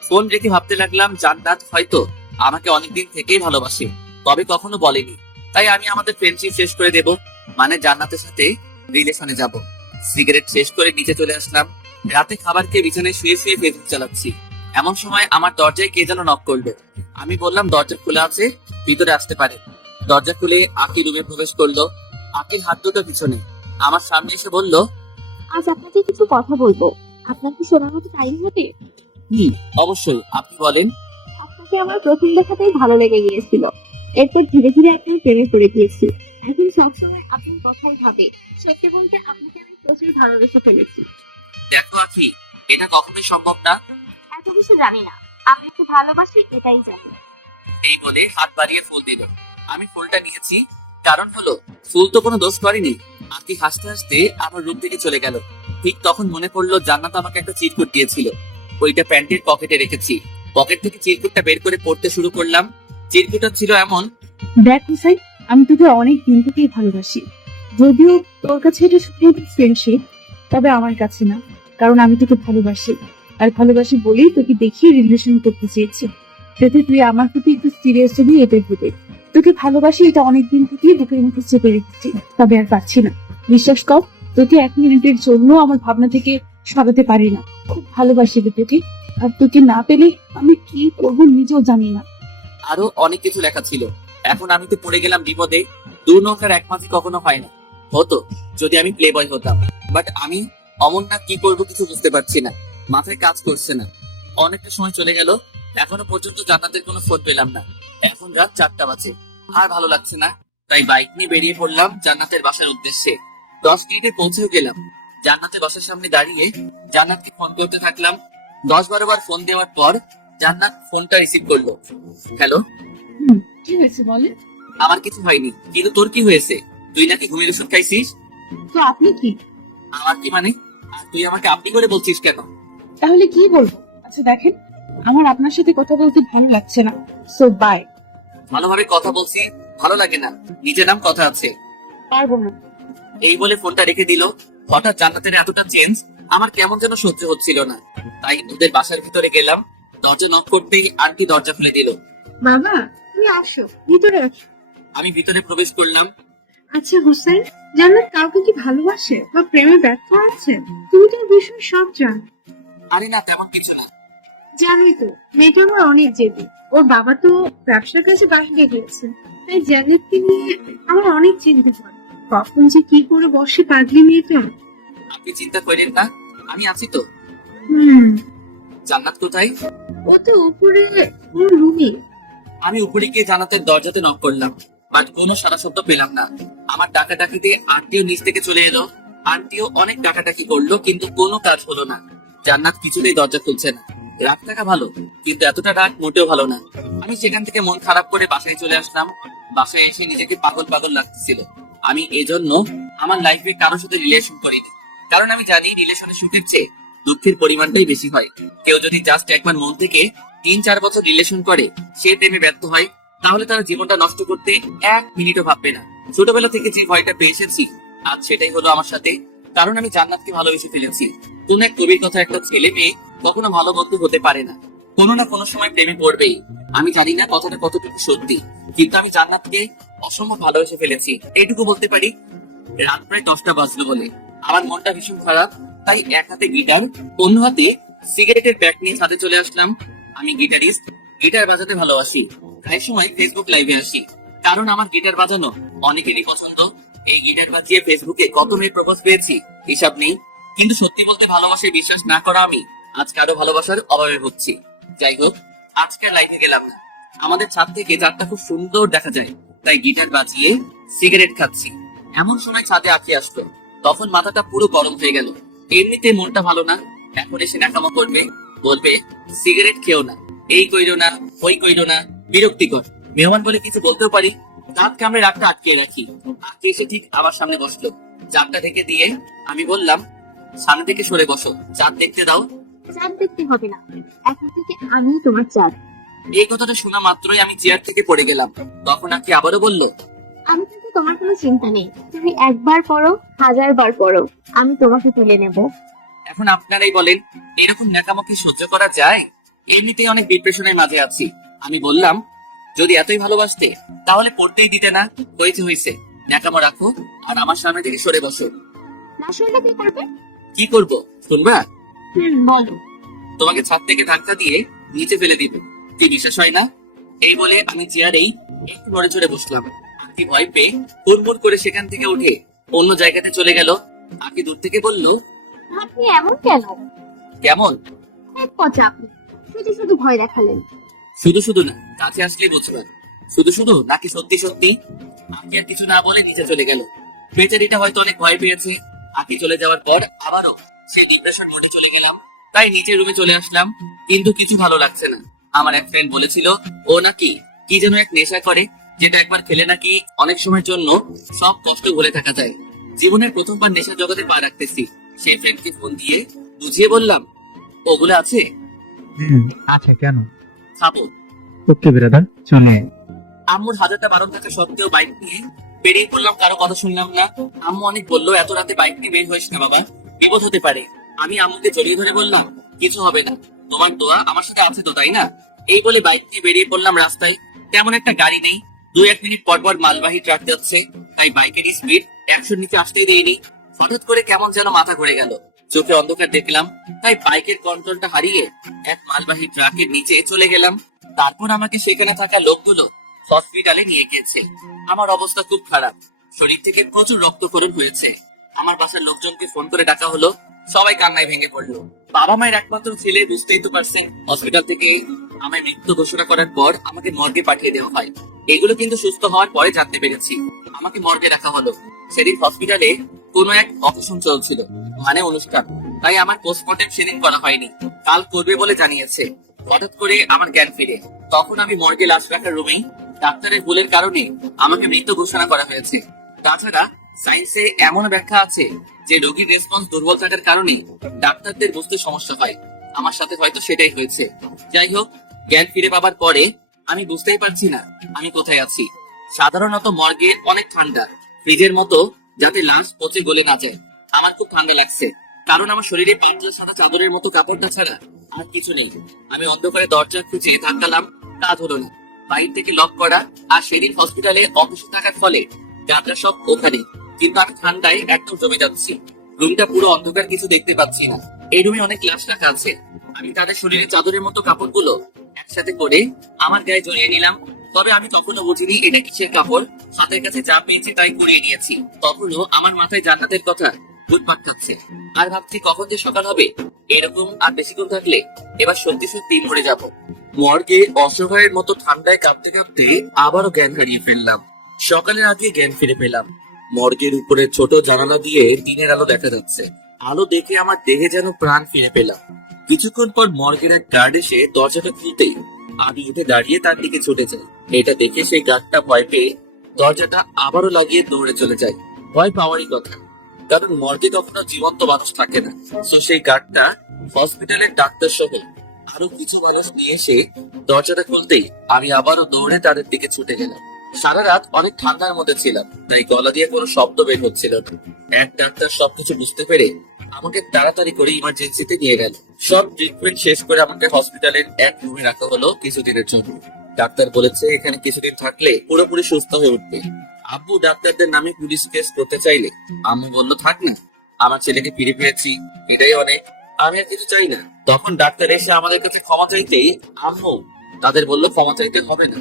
ফোন রেখে ভাবতে লাগলাম জান্নাত হয়তো আমাকে অনেকদিন থেকেই ভালোবাসে, তবে কখনো বলেনি। তাই আমি আমাদের ফ্রেন্ডশিপ শেষ করে দেব, মানে জান্নাতের সাথে রিলেশনে যাব। সিগারেট শেষ করে নিচে চলে আসলাম। রাতে খাবার খেয়ে বিছানায় শুয়ে শুয়ে ফেসবুক চালাচ্ছি। এমন সময় আমার দরজায় কে যেন নক করলো। আমি বললাম দরজা খোলা আছে, ভিতরে আসতে পারে। দরজা খুলে আকি রুমে প্রবেশ করলো। আকির হাত দুটো পিছনে আমার সামনে এসে বলল, আজ আপনাকে কিছু কথা বলবো, আপনার কি শোনার মতো টাইম হবে? অবশ্যই, আপনি বলেন। আপনাকে আমার প্রথম দেখাতেই ভালো লেগে গিয়েছিল, এরপর ধীরে ধীরে আপনার প্রেমে পড়ে গিয়েছি। এখন সবসময় আপনার কথাই ভাবে। সত্যি বলতে আপনাকে আমি প্রচুর ভালোবেসে ফেলেছি। দেখো আখি, এটা কখনোই সম্ভব না। এত কিছু জানি না, আপনাকে ভালোবাসি এটাই জানি। এই বলে হাত বাড়িয়ে ফুল দিল। আমি ফুলটা নিয়েছি, কারণ হলো ফুল তো কোনো দোষ করেনি। আকি হাসতে হাসতে আমার রুম থেকে চলে গেল। ঠিক তখন মনে পড়লো জান্নাত আমাকে একটা চিরকুট দিয়েছিল, ওইটা প্যান্টের পকেটে রেখেছি। পকেট থেকে চিরকুটটা বের করে পড়তে শুরু করলাম। চিরকুটটা ছিল এমন, দেখ হুসাইন, আমি তোকে অনেক দিন থেকেই ভালোবাসি। যদিও তোর কাছে এটা শুধু ফ্রেন্ডশিপ, তবে আমার কাছে না, কারণ আমি তোকে ভালোবাসি। আর ভালোবাসি বলেই তোকে দেখিয়ে রিলেশন করতে চেয়েছি, যাতে তুই আমার প্রতি একটু সিরিয়াস হবি, এটাই ভেবে। তোকে ভালোবাসি এটা অনেকদিন থেকেই বুকের মধ্যে চেপে রেখেছি, তবে আর পারছি না। বিশ্বাস কর, তোকে 1 মিনিটের জন্য আমার ভাবনা থেকে সরাতে পারি না। খুব ভালোবাসি রে তোকে, আর তোকে না পেলে আমি কি করবো নিজেও জানি না। আরো অনেক কিছু লেখা ছিল। এখন আমি তো পড়ে গেলাম বিপদে। 2 নৌকার 1 মাঝি কখনো হয় না। হতো যদি আমি প্লে বয় হতাম, বাট আমি অমন না, কি করবো কিছু বুঝতে পারছি না, মাথায় কাজ করছে না। অনেকটা সময় চলে গেল, এখনো পর্যন্ত জান্নাতের কোনো ফোন পেলাম না। এখন রাত 4টা বাজে, আর ভালো লাগছে না, তাই বাইক নিয়ে বেরিয়ে পড়লাম জান্নাতের বাসার উদ্দেশ্যে। 10 মিনিটে পৌঁছেও গেলাম। জান্নাতের বাসার সামনে দাঁড়িয়ে জান্নাতকে ফোন করতে থাকলাম। 10-12 বার ফোন দেওয়ার পর জান্নাত ফোনটা রিসিভ করলো। হ্যালো। কি হয়েছে বলে? আমার কিছু হয়নি, কিন্তু তোর কি হয়েছে? তুই নাকি ঘুমের ওষুধ খাইছিস? তো আপনি কি? আমার কি মানে? আর তুই আমাকে আপনি করে বলছিস কেন? তাহলে কি বলবো? আচ্ছা দেখেন, আমার আপনার সাথে কথা বলতে ভালো লাগছে না, সো বাই। ভালোভাবে কথা বলছি, ভালো লাগে না, নিজের নাম কথা আছে। পারবো না। এই বলে ফোনটা রেখে দিল। হঠাৎ জান্নাতের এতটা চেঞ্জ আমার কেমন যেন সহ্য হচ্ছিল না। তাই ওদের বাসার ভিতরে গেলাম। দরজা নক করতেই আন্টি দরজা খুলে দিল। বাবা তুমি আসো, ভিতরে আসো। আমি ভিতরে প্রবেশ করলাম। আচ্ছা হুসাইন, জান্নাত কাউকে কি ভালোবাসে বা প্রেমে ব্যর্থ আছে? তুমি তো এই বিষয়ে সব জানো। আরে না, তেমন কিছু না। জানোই তো মেয়েটা আমার অনেক জেদি। ওর বাবা তো ব্যবসার কাছে বাইরে গিয়েছে, তাই জান্নাতকে নিয়ে আমার অনেক চিন্তা করে। কখন যে কি করে বসে পাগলি মেয়েটা। আপনি চিন্তা করেন না, আমি আছি তো। হুম, জান্নাত কোথায়? ও তো উপরে ওর রুমে। আমি উপরে গিয়ে জান্নাতের দরজাতে নক করলাম, বাট কোনো সারা শব্দ পেলাম না। আমার ডাকাডাকিতে আন্টিও নিচ থেকে চলে এলো। আন্টিও অনেক ডাকাডাকি করলো, কিন্তু কোনো কাজ হলো না। জান্নাত কিছুতেই দরজা খুলছে না। রাগ থাকা ভালো, কিন্তু এতটা রাগ মোটেও ভালো না। আমি সেখান থেকে মন খারাপ করে বাসায় চলে আসলাম। বাসায় এসে নিজেকে পাগল পাগল লাগতেছিল। আমি এজন্য আমার লাইফে কারোর সাথে রিলেশন করিনি, কারণ আমি জানি রিলেশনের সুখের চেয়ে দুঃখের পরিমাণটাই বেশি হয়। কেউ যদি জাস্ট একবার মন থেকে 3-4 বছর রিলেশন করে, সে প্রেমে ব্যর্থ হয়, তাহলে তার জীবনটা নষ্ট করতে 1 মিনিটও ভাববে না। ছোটবেলা থেকে যে ভয়টা পেয়ে এসেছি, আজ সেটাই হলো আমার সাথে। কারণ আমি জান্নাতকে ভালোবেসে ফেলেছি। কোন এক কবির কথা, একটা ছেলে মেয়ে কখনো ভালো বন্ধু হতে পারে না, কোনো না কোনো সময় প্রেমে পড়বেই। আমি জানি না কথাটা কতটুকু সত্যি, কিন্তু আমি জান্নাতকে অসম্ভব ভালোবেসে ফেলেছি, এইটুকু বলতে পারি। রাত প্রায় 10টা বাজলো বলে আমার মনটা ভীষণ খারাপ। তাই এক হাতে গিটার, অন্য হাতে সিগারেটের প্যাক নিয়ে ছাদে চলে আসলাম। আমি গিটারিস্ট, গিটার বাজাতে ভালোবাসি। প্রায় সময় ফেসবুক লাইভে আসি, কারণ আমার গিটার বাজানো অনেকেরই পছন্দ। এই গিটার বাজিয়ে ফেসবুকে কত মেয়ে প্রপোজ পেয়েছি, হিসাব নেই। কিন্তু সত্যি বলতে ভালোবাসায় বিশ্বাস না করা আমি আজ কারো ভালোবাসার অভাবে ভুগছি। যাই হোক, আজকে লাইভে গেলাম না। আমাদের ছাদ থেকে চাঁদটা খুব সুন্দর দেখা যায়, তাই গিটার বাজিয়ে সিগারেট খাচ্ছি। এমন সময় ছাদে আঁকি আসলো, তখন মাথাটা পুরো গরম হয়ে গেল। এমনিতে মনটা ভালো না, এখন এসে নাকামো করবে, বলবে সিগারেট খেও না, এই কইরো না, ওই কইরো না, বিরক্তিকর। মেহমান বলে কিছু বলতেও পারি, দাঁত কামড়ে রাগটা আটকে রাখি। আঁকি এসে ঠিক আমার সামনে বসলো, চাঁদটা ঢেকে দিয়ে আমি বললাম, সামনে থেকে সরে বসো, চাঁদ দেখতে দাও। চাঁদ দেখতে হবে না, এখন থেকে আমি তোমার চাঁদ। এই কথাটা শোনা মাত্রই আমি চেয়ার থেকে পড়ে গেলাম। তখন আঁকি আবারও বলল, আমি কিন্তু তোমার কোনো চিন্তা নেই, তুমি একবার পড়ো, 1000বার পড়ো, আমি তোমাকে তুলে নেব। এখন আপনারাই বলেন, এরকম ন্যাকামো কি সহ্য করা যায়? এমনিতেই অনেক ডিপ্রেশনের মাঝে আছি। আমি বললাম, যদি এতই ভালোবাসতে তাহলে পড়তেই দিতে না। হয়েছে হয়েছে, ন্যাকামো রাখো আর আমার সামনে থেকে সরে বসো। না শুনলে কি করবে? কি করব শুনবা? বলো। তোমাকে ছাদ থেকে ধাক্কা দিয়ে নিচে ফেলে দিব। কি বিশ্বাস হয় না? এই বলে আমি চেয়ারেই একটু নড়ে চড়ে বসলাম। আঁকি ভয় পেয়ে হুড়মুড় করে সেখান থেকে উঠে অন্য জায়গাতে চলে গেল। আঁকি দূর থেকে বলল, আপনি এমন কেন? কেমন? খুব পচা আপনি, শুধু শুধু ভয় দেখালেন। শুধু শুধু না, কাছে আসলে বুঝবেন। শুধু শুধু নাকি সত্যি সত্যি? আঁকি আর কিছু না বলে নিচে চলে গেল। বেচারিটা হয়তো অনেক ভয় পেয়েছে। আঁকি চলে যাওয়ার পর আবারও সে ডিপ্রেশন মোডে চলে গেলাম। তাই নিচের রুমে চলে আসলাম, কিন্তু কিছু ভালো লাগছে না। আমার এক ফ্রেন্ড বলেছিল, ও নাকি কি যেন এক নেশা করে, যেটা একবার খেলে নাকি অনেক সময়ের জন্য সব কষ্ট ভুলে থাকা যায়। জীবনের প্রথমবার নেশা জগতে পা রাখতেছি। সেই ফ্রেন্ডকে ফোন দিয়ে বুঝিয়ে বললাম, ওগুলো আছে, আচ্ছা কেন? খাবো। ওকে ব্রাদার, চলে আয়। আম্মুর হাজারটা বারণ থাকা সত্ত্বেও বাইক নিয়ে বেরিয়ে পড়লাম, কারো কথা শুনলাম না। আম্মু অনেক বললো, এত রাতে বাইক নিয়ে বের হইস না বাবা, বিপদ হতে পারে। আমি আম্মুকে জড়িয়ে ধরে বললাম, কিছু হবে না, তোমার দোয়া আমার সাথে আছে তো, তাই না? এই বলে বাইক নিয়ে বেরিয়ে পড়লাম রাস্তায়। তেমন একটা গাড়ি নেই, 2-1 মিনিট পর পর মালবাহী ট্রাক যাচ্ছে, তাই বাইকের স্পিড 100-র নিচে আসতেই দেয়নি। হঠাৎ করে কেমন যেন মাথা ঘুরে গেল, চোখে অন্ধকার দেখলাম, তাই বাইকের কন্ট্রোলটা হারিয়ে এক মালবাহী ট্রাকের নিচে চলে গেলাম। তারপর আমাকে সেখানে থাকা লোকগুলো হসপিটালে নিয়ে গিয়েছে। আমার অবস্থা খুব খারাপ, শরীর থেকে প্রচুর রক্তক্ষরণ হয়েছে। আমার বাসার লোকজনকে ফোন করে ডাকা হলো, সবাই কান্নায় ভেঙে পড়লো। বাবা মায়ের একমাত্র ছেলে, বুঝতেই তো পারছেন। হসপিটাল থেকে আমায় মৃত্যু ঘোষণা করার পর আমাকে মর্গে পাঠিয়ে দেওয়া হয়। এগুলো কিন্তু সুস্থ হওয়ার পরে জানতে পেরেছি। আমাকে মর্গে রাখা হলো। সেদিন হসপিটালে কোনো এক অকেশন চলছিল, মানে অনুষ্ঠান, তাই আমার পোস্টমর্টেম সেদিন করা হয়নি, কাল করবে বলে জানিয়েছে। হঠাৎ করে আমার জ্ঞান ফিরে, তখন আমি মর্গে লাশ রাখার রুমেই। ডাক্তারের ভুলের কারণে আমাকে মৃত ঘোষণা করা হয়েছে। তাছাড়া সায়েন্সে এমন ব্যাখ্যা আছে যে রোগীর রেসপন্স দুর্বল থাকার কারণে ডাক্তারদের বুঝতে সমস্যা হয়। আমার সাথে হয়তো সেটাই হয়েছে। যাই হোক, জ্ঞান ফিরে পাবার পরে আমি বুঝতেই পারছি না আমি কোথায় আছি। সাধারণত মর্গে অনেক ঠান্ডা, ফ্রিজের মতো, যাতে লাশ পচে গলে না যায়। আমার খুব ঠান্ডা লাগছে, কারণ আমার শরীরে পাতলা সাদা চাদরের মতো কাপড়টা ছাড়া আর কিছু নেই। আমি অন্ধকারে দরজা খুঁজে ধাক্কালাম, কাজ হলো না। বাইরে থেকে লক করা, আর সেদিন হসপিটালে অফিসে থাকার ফলে গাছটা সব ওখানে। কিন্তু আমি ঠান্ডায় একদম জমে যাচ্ছি। রুমটা পুরো অন্ধকার, কিছু দেখতে পাচ্ছি না। এই রুমে অনেক লাশ রাখা আছে। আমি তাদের শরীরে চাদরের মতো কাপড়গুলো একসাথে করে আমার গায়ে জড়িয়ে নিলাম। তবে আমি তখনও বুঝিনি এটা কিসের কাপড়। হাতের কাছে যা পেয়েছি তাই করিয়ে নিয়েছি। তখনও আমার মাথায় জান্নাতের কথা ঘুরপাক খাচ্ছে। আর ভাবছি কখন যে সকাল হবে। এরকম আর বেশিক্ষণ থাকলে এবার সত্যি সত্যি মরে যাব। মর্গে অসহায়ের মতো ঠান্ডায় কাঁপতে কাঁপতে আবারও জ্ঞান হারিয়ে ফেললাম। সকালের আগে জ্ঞান ফিরে পেলাম। মর্গের উপরে ছোট জানালা দিয়ে দিনের আলো দেখা যাচ্ছে। আলো দেখে আমার দেহে যেন প্রাণ ফিরে পেলাম। কিছুক্ষণ পর মর্গের এক গার্ড এসে দরজাটা খুলতেই আমি উঠে দাঁড়িয়ে তার দিকে ছুটে যাই। এটা দেখে সেই গার্ডটা ভয় পেয়ে দরজাটা আবারও লাগিয়ে দৌড়ে চলে যায়। ভয় পাওয়ারই কথা, কারণ মর্গে কখনো জীবন্ত মানুষ থাকে না। তো সেই গার্ডটা হসপিটালের ডাক্তার সহ আরো কিছু মানুষ নিয়ে এসে দরজাটা খুলতেই আমি আবারও দৌড়ে তাদের দিকে ছুটে গেলাম। সারা রাত অনেক ঠান্ডার মধ্যে ছিলাম, তাই গলা দিয়ে কোনো শব্দ বের হচ্ছিল না। এক ডাক্তার সবকিছু বুঝতে পেরে আমাকে তাড়াতাড়ি করে ইমার্জেন্সিতে নিয়ে গেল। সব ট্রিটমেন্ট শেষ করে আমাকে হসপিটালের এক রুমে রাখা হলো কিছুদিনের জন্য। ডাক্তার বলেছে এখানে কিছুদিন থাকলে পুরোপুরি সুস্থ হয়ে উঠবে। আব্বু ডাক্তারদের নামে পুলিশ কেস করতে চাইলে আম্মু বলল থাক না, আমার ছেলেকে ফিরে পেয়েছি, এটাই অনেক, আমি আর কিছু চাই না। তখন ডাক্তার এসে আমাদের কাছে ক্ষমা চাইতেই আম্মু তাদের বললো ক্ষমা চাইতে হবে না,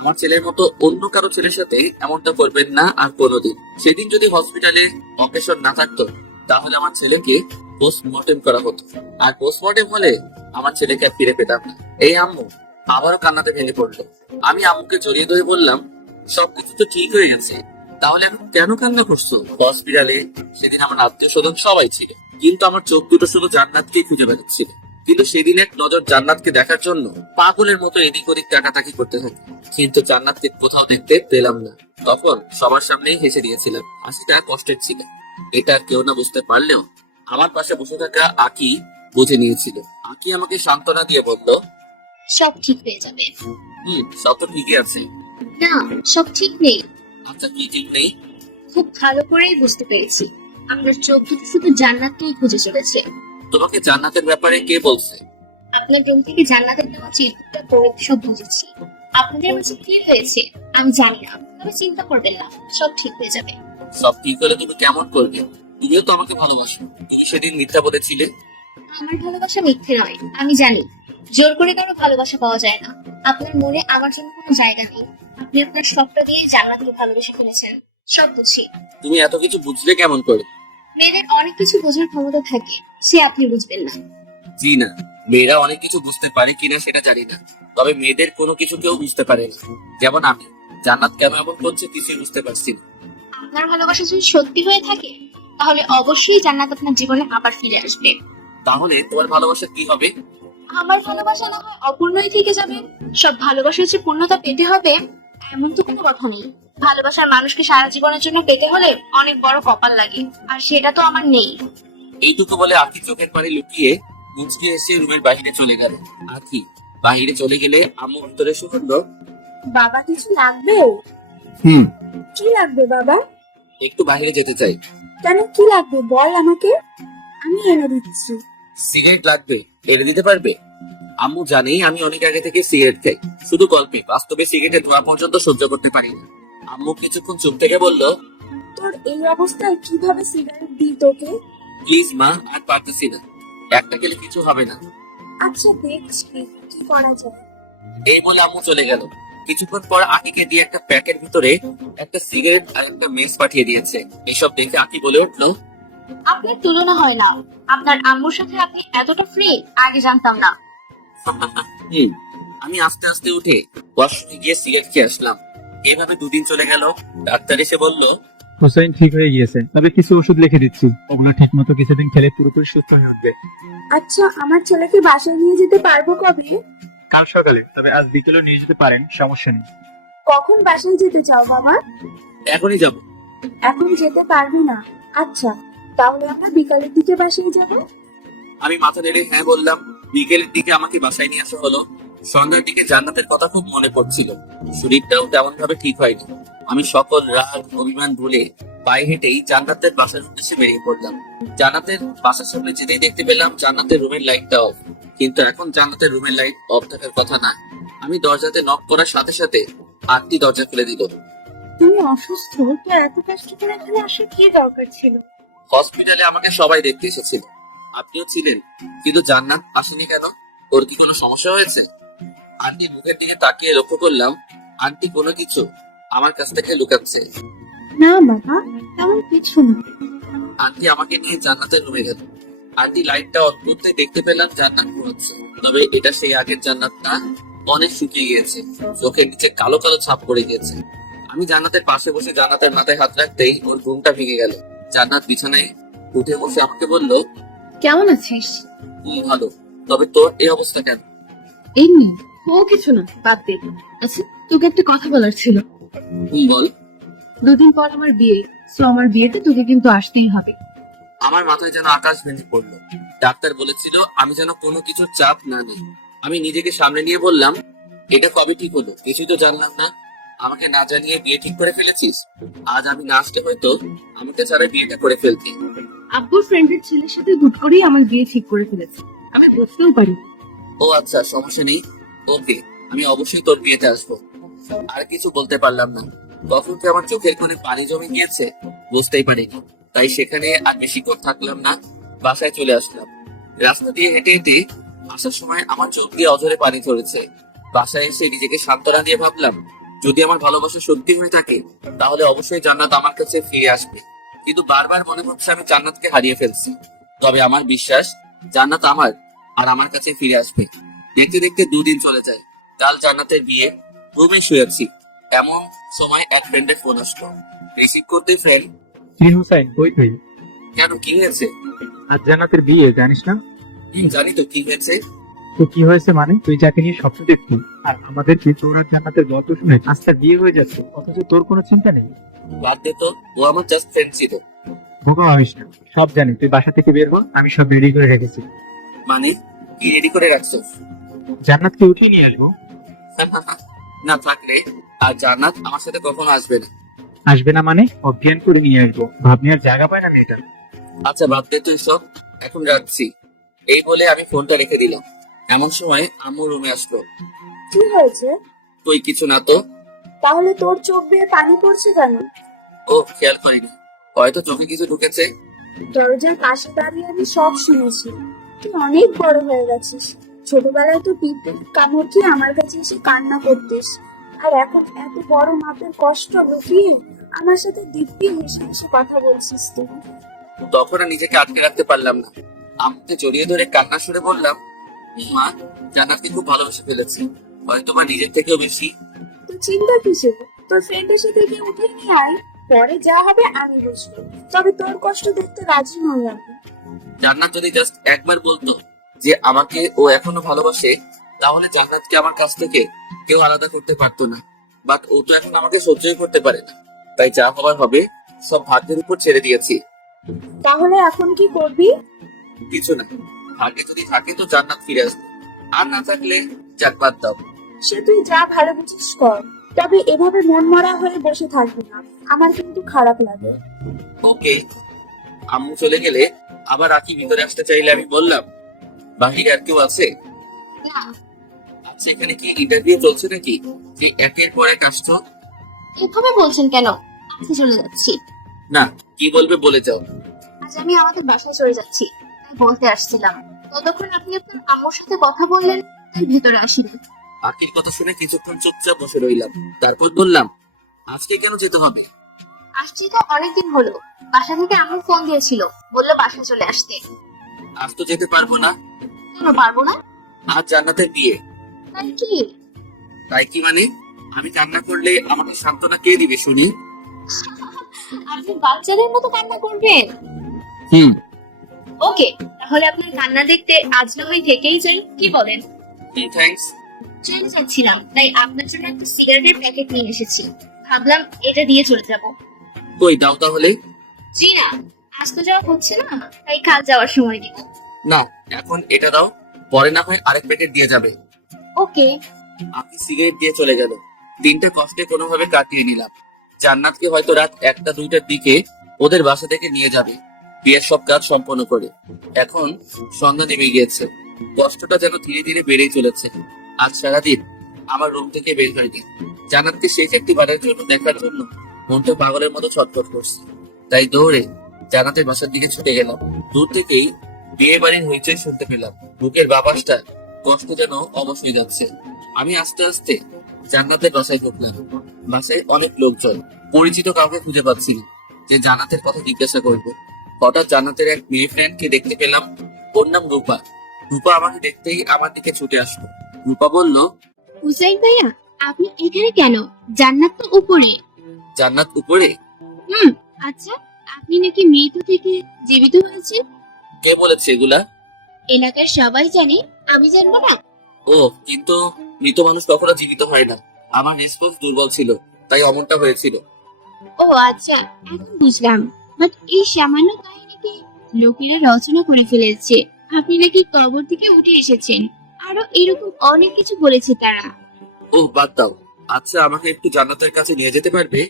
আমার ছেলের মতো অন্য কারো ছেলের সাথে এমনটা করবেন না আর কোনোদিন। সেদিন যদি হসপিটালে অকেশন না থাকতো তাহলে আমার ছেলেকে পোস্টমর্টেম করা হতো, আর পোস্টমর্টেম হলে আমার ছেলেকে আর ফিরে পেতাম না। এই আম্মু আবারও কান্নাতে ভেঙে পড়লো। আমি আম্মুকে জড়িয়ে ধরে বললাম সবকিছু তো ঠিক হয়ে গেছে, তাহলে এখন কেন কান্না করছো? হসপিটালে সেদিন আমার আত্মীয় স্বজন সবাই ছিল, কিন্তু আমার চোখ দুটো শুধু জান্নাতকেই খুঁজে বেড়াচ্ছিল। কিন্তু সেদিন এক নজর জান্নাতকে দেখার জন্য পাগলের মতো এদিক ওদিক তাকাতাকি করতে থাকি, কিন্তু জান্নাতকে কোথাও দেখতে পেলাম না। তখন সবার সামনেই হেসে দিয়েছিলাম। হাসিটা কষ্টের ছিল, এটা আর কেউ না বুঝতে পারলেও আমার পাশে বসে থাকা আকি বুঝে নিয়েছিল। আকি আমাকে সান্ত্বনা দিয়ে বলল, সব ঠিক হয়ে যাবে। সব তো ঠিকই আছে। না, সব ঠিক নেই। আচ্ছা কি ঠিক নেই? খুব ভালো করেই বুঝতে পেরেছি আপনার চোখ দুটো শুধু জান্নাতকেই খুঁজে চলেছে। তোমাকে জান্নাতের ব্যাপারে কে বলছে? আপনার রুম থেকে জান্নাতের দেওয়া চিরকুটটা পড়ে সব বুঝেছি। আপনাদের মাঝে কি হয়েছে আমি জানি না, তবে চিন্তা করবেন না, সব ঠিক হয়ে যাবে। সব ঠিক হলে তুমি কেমন করবে? তুমিও তো আমাকে ভালোবাসো, তুমি সেদিন মিথ্যা বলেছিলে। আমার ভালোবাসা মিথ্যে নয়, আমি জানি। জোর করে কারো ভালোবাসা পাওয়া যায় না। আপনার মনে আমার জন্য কোনো জায়গা নেই। আপনি আপনার সবটা দিয়ে জান্নাতকে ভালোবেসে ফেলেছেন, সব বুঝি। তুমি এত কিছু বুঝলে কেমন করে? মেয়েদের অনেক কিছু বোঝার ক্ষমতা থাকে, সে আপনি বুঝবেন না। জি না, মেয়েরা অনেক কিছু বুঝতে পারে কিনা সেটা জানি না, তবে মেয়েদের কোনো কিছু কেউ বুঝতে পারে না। যেমন আমি, জান্নাত কেন এমন করছে কিছুই বুঝতে পারছি না। আপনার ভালোবাসা যদি সত্যি হয়ে থাকে তাহলে অবশ্যই জান্নাত আপনার জীবনে আবার ফিরে আসবে। তাহলে তোমার ভালোবাসা কি হবে? আমার ভালোবাসা না হয় অপূর্ণই থেকে যাবে। সব ভালোবাসার যে পূর্ণতা পেতে হবে এমন তো কোনো কথা নেই। ভালোবাসার মানুষকে সারা জীবনের জন্য পেতে হলে অনেক বড় কপাল লাগে, আর সেটা তো আমার নেই। এইটুকু বলে আখি চোখের পানি লুকিয়ে মুচকি এসে রুমের বাইরে চলে গেল। আখি বাইরে চলে গেলে আম্মু ভিতরে শুনলো, বাবা কিছু লাগবে? হুম কি লাগবে বাবা? একটু বাইরে যেতে চাই। কেন, কি লাগবে বল আমাকে, আমি এনে দিচ্ছি। সিগারেট লাগবে, এনে দিতে পারবে? আম্মু জানে আমি অনেক আগে থেকে সিগারেট খাই, শুধু গল্পে, বাস্তবে সিগারেটের ধোঁয়া পর্যন্ত সহ্য করতে পারি না। আম্মু কিছুক্ষণ চুপ থেকে বলল, তোর এই অবস্থায় কিভাবে সিগারেট দিই তোকে? প্লিজ মা, আর পারতেছি না, একটা গেলে কিছু হবে না। আচ্ছা দেখছি কি করা যায়। এই বলে আম্মু চলে গেল। কিছুক্ষণ পর আকিকে দিয়ে একটা প্যাকের ভিতরে একটা সিগারেট আর একটা মেস পাঠিয়ে দিয়েছে। এসব দেখে আকি বলে উঠলো, আপনার তুলনা হয় না। আপনার আম্মুর সাথে আপনি এতটা ফ্রি আগে জানতাম না। আমি আস্তে আস্তে উঠে ওয়াশরুমে গিয়ে সিগারেট খেয়ে আসলাম। এভাবে দুদিন চলে গেল। ডাক্তার এসে বলল, হুসাইন ঠিক হয়ে গিয়েছে, তবে কিছু ওষুধ লিখে দিচ্ছি, ওগুলো ঠিক মতো কিছুদিন খেলে পুরোপুরি সুস্থ হয়ে উঠবে। আচ্ছা আমার ছেলেকে বাসায় নিয়ে যেতে পারবো কবে? কাল সকালে, তবে আজ বিকেলে নিয়ে যেতে পারেন, সমস্যা নেই। কখন বাসায় যেতে চাও বাবা? এখনই যাব। এখন যেতে পারবি না? আচ্ছা তাহলে আমরা বিকালের দিকে বাসায় যাব। আমি মাথা নেড়ে হ্যাঁ বললাম। বিকেলের দিকে আমাকে বাসায় নিয়ে আসা হলো। সন্ধ্যার দিকে জান্নাতের কথা খুব মনে পড়ছিল। শরীরটাও তেমন ভাবে ঠিক হয়নি। আমি সকল রাগ অভিমান ভুলে পায়ে হেঁটেই জান্নাতের বাসার উদ্দেশ্যে বেরিয়ে পড়লাম। জান্নাতের বাসার সামনে যেতেই দেখতে পেলাম জান্নাতের রুমের লাইটটা অফ। কিন্তু এখন জান্নাতের রুমের লাইট অফ থাকার কথা না। আমি দরজাতে নক করার সাথে সাথে আন্টি দরজা খুলে দিল। তুমি অসুস্থ, তো এত কষ্ট করে এখানে আসার কি দরকার ছিল? হসপিটালে আমাকে সবাই দেখতে এসেছিল, আপনিও ছিলেন, কিন্তু জান্নাত আসেনি কেন? ওর কি কোনো সমস্যা হয়েছে? আন্টির মুখের দিকে তাকিয়ে লক্ষ্য করলাম আন্টি কোনো কিছু আমার কাছ থেকে লুকাচ্ছে। না বাবা, তেমন কিছু না। আন্টি আমাকে নিয়ে জান্নাতের রুমে গেল। আন্টি লাইটটা অন করতে দেখতে পেলাম জান্নাত ঘুমাচ্ছে। তবে এটা সেই আগের জান্নাত না, অনেক শুকিয়ে গিয়েছে, চোখের নিচে কালো কালো ছাপ পড়ে গিয়েছে। আমি জান্নাতের পাশে বসে জান্নাতের মাথায় হাত রাখতেই ওর ঘুমটা ভেঙে গেল। জান্নাত বিছানায় উঠে বসে আমাকে বলল, কেমন আছিস? ভালো, তবে তোর এই অবস্থা কেন? এমনি। ও কিছু না, বাদ দে। আচ্ছা, তোকে একটা কথা বলার ছিল। বল। দুদিন পর আমার বিয়ে, সো আমার বিয়েতে তোকে কিন্তু আসতেই হবে। আমার মাথায় যেন আকাশ ভেঙে পড়লো। ডাক্তার বলেছিল আমি যেন কোনো কিছুর চাপ না নিই। আমি নিজেকে সামনে নিয়ে বললাম, এটা কবে ঠিক হলো? কিছুই তো জানলাম না। আমাকে না জানিয়ে বিয়ে ঠিক করে ফেলেছিস। আজ আমি না আসলে হয়তো আমাকে ছাড়া বিয়েটা করে ফেলতি। আব্বুর ফ্রেন্ডের ছেলের সাথে হুট করেই আমার বিয়ে ঠিক করে ফেলেছে, আমি বুঝতেও পারি। ও আচ্ছা, সমস্যা নেই। ওকে, আমি অবশ্যই তোর বিয়েতে আসবো। আর কিছু বলতে পারলাম না। কখন যে আমার চোখের কোণে পানি জমে গিয়েছে বুঝতেই পারিনি। তাই সেখানে আর বেশিক্ষণ থাকলাম না, বাসায় চলে আসলাম। রাস্তা দিয়ে হেঁটে হেঁটে আসার সময় আমার চোখ দিয়ে অঝরে পানি ঝরেছে। বাসায় এসে নিজেকে সান্ত্বনা দিয়ে ভাবলাম, যদি আমার ভালোবাসা সত্যি হয়ে থাকে তাহলে অবশ্যই জান্নাত আমার কাছে ফিরে আসবে। কিন্তু বারবার মনে হচ্ছে আমি জান্নাতকে হারিয়ে ফেলছি। তবে আমার বিশ্বাস জান্নাত আমার আর আমার কাছে ফিরে আসবে। দেখতে দেখতে 2 দিন চলে যায়। কাল জান্নাতের বিয়ে, রুমে শুয়েছি। এমন সময় এক ফ্রেন্ডের ফোন আসলো। রিসিভ করতে ফ্রেন্ড, কি হুসাইন, কই তুই? কেন, কি হয়েছে? আজ জান্নাতের বিয়ে, জানিস না? জানি তো কি হয়েছে। তো কি হয়েছে মানে? তুই যাকে নিয়ে স্বপ্ন দেখতি আর আমাদের কি তোর আর জান্নাতের গল্প শুনে আজ তার বিয়ে হয়ে যাচ্ছে, অথচ তোর কোনো চিন্তা নেই। বাদ দে তো, ও আমার জাস্ট ফ্রেন্ড ছিল। বোকা ভাবিস না, সব জানি। তুই বাসা থেকে বের হ, আমি সব রেডি করে রেখেছি। মানে কি রেডি করে রাখছো? জান্নাতকে উঠিয়ে নিয়ে আসবো। না থাকলে আর জান্নাত আমার সাথে কখনো আসবে না। আসবে না মানে? অজ্ঞান করে নিয়ে আসবো, ভাবনি আর জায়গা পায় না মেয়েটা। আচ্ছা বাদ দে তো এসব, এখন রাখছি। এই বলে আমি ফোনটা রেখে দিলাম। এমন সময় আম্মু রুমে আসলো। কি হয়েছে? তুই কিছু না তো? তাহলে তোর চোখ বেয়ে পানি পড়ছে কেন? ও খেয়াল করিনি, হয়তো চোখে কিছু ঢুকেছে। দরজার পাশে দাঁড়িয়ে আমি সব শুনেছি। তুই অনেক বড় হয়ে গেছিস। ছোটবেলায় তো পিঁপড়ে কামড় খেয়ে আমার কাছে এসে কান্না করতিস, আর এখন এত বড় মাপের কষ্ট লুকিয়ে আমার সাথে দিব্যি হেসে হেসে কথা বলছিস তুই। তখন আর নিজেকে আটকে রাখতে পারলাম না। আম্মুকে জড়িয়ে ধরে কান্না সুরে বললাম, মা, জান্নাতকে খুব ভালোবেসে ফেলেছি, হয়তো বা নিজের থেকেও বেশি। তুই চিন্তা কিসের? তোর ফ্রেন্ডের সাথে গিয়ে উঠে নিয়ে আয়, পরে যা হবে আমি বুঝবো। তবে তোর কষ্ট দেখতে রাজি নই আমি। জান্নাত যদি জাস্ট একবার বলতো যে আমাকে ও এখনো ভালোবাসে, তাহলে জান্নাতকে আমার কাছ থেকে কেউ আলাদা করতে পারতো না। বাট ও তো এখন আমাকে সহ্যই করতে পারে না। তাই যা হবার হবে সব ভাগ্যের উপর ছেড়ে দিয়েছি। তাহলে এখন কি করবি? কিছু না, ভাগ্যে যদি থাকে তো জান্নাত ফিরে আসবে, আর না থাকলে যাক, বাদ দাও। সে তুই যা ভালো বুঝিস কর, তবে এভাবে মন মরা হয়ে বসে থাকবি না, আমার কিন্তু খারাপ লাগে। ওকে। আম্মু চলে গেলে আবার আকি ভিতরে আসতে চাইলে আমি বললাম, বাহিরে আর কেউ আছে? না। আচ্ছা, এখানে কি ইন্টারভিউ চলছে নাকি যে একের পর এক আসছো? এভাবে বলছেন কেন? আজকে চলে যাচ্ছি। না, কি বলবে বলে যাও। আজ আমি আমাদের বাসায় চলে যাচ্ছি, তাই বলতে আসছিলাম। ততক্ষণ আপনি আপনার আম্মুর সাথে কথা বললেন, তাই ভেতরে আসিনি। আকির কথা শুনে কিছুক্ষণ চুপচাপ বসে রইলাম। তারপর বললাম, আজকে কেন যেতে হবে? আসছি তো অনেকদিন হলো। বাসা থেকে আম্মু ফোন দিয়েছিল, বললো বাসায় চলে আসতে। আজ তো যেতে পারবো না। কেন পারবো না? আজ জান্নাতের বিয়ে। তাই কি? তাই কি মানে? আমি কান্না করলে আমাকে সান্ত্বনা কে দিবে শুনি? আপনি বাচ্চাদের মতো কান্না করবেন? হুম। ওকে, তাহলে আপনার কান্না দেখতে আজ না হয় থেকেই যাই, কি বলেন? থ্যাঙ্কস। চলে যাচ্ছিলাম, তাই আপনার জন্য একটা সিগারেটের প্যাকেট নিয়ে এসেছি। ভাবলাম এটা দিয়ে চলে যাব। কই দাও তাহলে। জি না, আজ তো যাওয়া হচ্ছে না, তাই কাল যাওয়ার সময় দিব। না, এখন এটা দাও, পরে না হয় আরেক প্যাকেট দিয়ে যাবে। ওকে। আপনি সিগারেট দিয়ে চলে গেল। দিনটা কষ্টে কোনোভাবে কাটিয়ে নিলাম। জান্নাতকে হয়তো রাত 1টা-2টার দিকে ওদের বাসা থেকে নিয়ে যাবে বিয়ের সব কাজ সম্পন্ন করে। এখন সন্ধ্যা নেমে গিয়েছে, কষ্টটা যেন ধীরে ধীরে বেড়েই চলেছে। আজ সারাদিন আমার রুম থেকে বের হয়নি। জান্নাতকে শেষ একটি বারের জন্য দেখার জন্য মনটা পাগলের মতো ছটফট করছে। তাই দৌড়ে জান্নাতের বাসার দিকে ছুটে গেলাম। দূর থেকেই বিয়ে বাড়ির হইচই শুনতে পেলাম। বুকের বাতাসটা কষ্ট যেন অবশ হয়ে যাচ্ছে। আমি আস্তে আস্তে জান্নাতের বাসায় ঢুকলাম। বাসায় অনেক লোকজন, পরিচিত কাউকে খুঁজে পাচ্ছি না যে জান্নাতের কথা জিজ্ঞাসা করবো। হঠাৎ জান্নাতের এক মেয়ে ফ্রেন্ডকে দেখতে পেলাম। ওর নাম রূপা। রূপা আমাকে দেখতেই আমার দিকে ছুটে আসলো। রূপা বলল, হুসাইন ভাইয়া, আপনি এখানে কেন? জান্নাত তো উপরে। জান্নাত উপরে? আচ্ছা, আপনি নাকি মৃত থেকে জীবিত হয়েছেন। কে বলেছে এগুলা? এলাকার সবাই জানে, আমি জানবো না? ও, কিন্তু মৃত মানুষ কখনো জীবিত হয় না। আমার রেসপন্স দুর্বল ছিল, তাই অমনটা হয়েছিল। ও আচ্ছা, এখন বুঝলাম। বাট এই সামান্য কাহিনীকে লোকেরা রচনা করে ফেলেছে। আপনি নাকি কবর থেকে উঠে এসেছেন, আরো এরকম অনেক কিছু বলেছে তারা। ও বাদ দাও। আচ্ছা, আমাকে একটু জান্নাতের কাছে নিয়ে যেতে পারবে?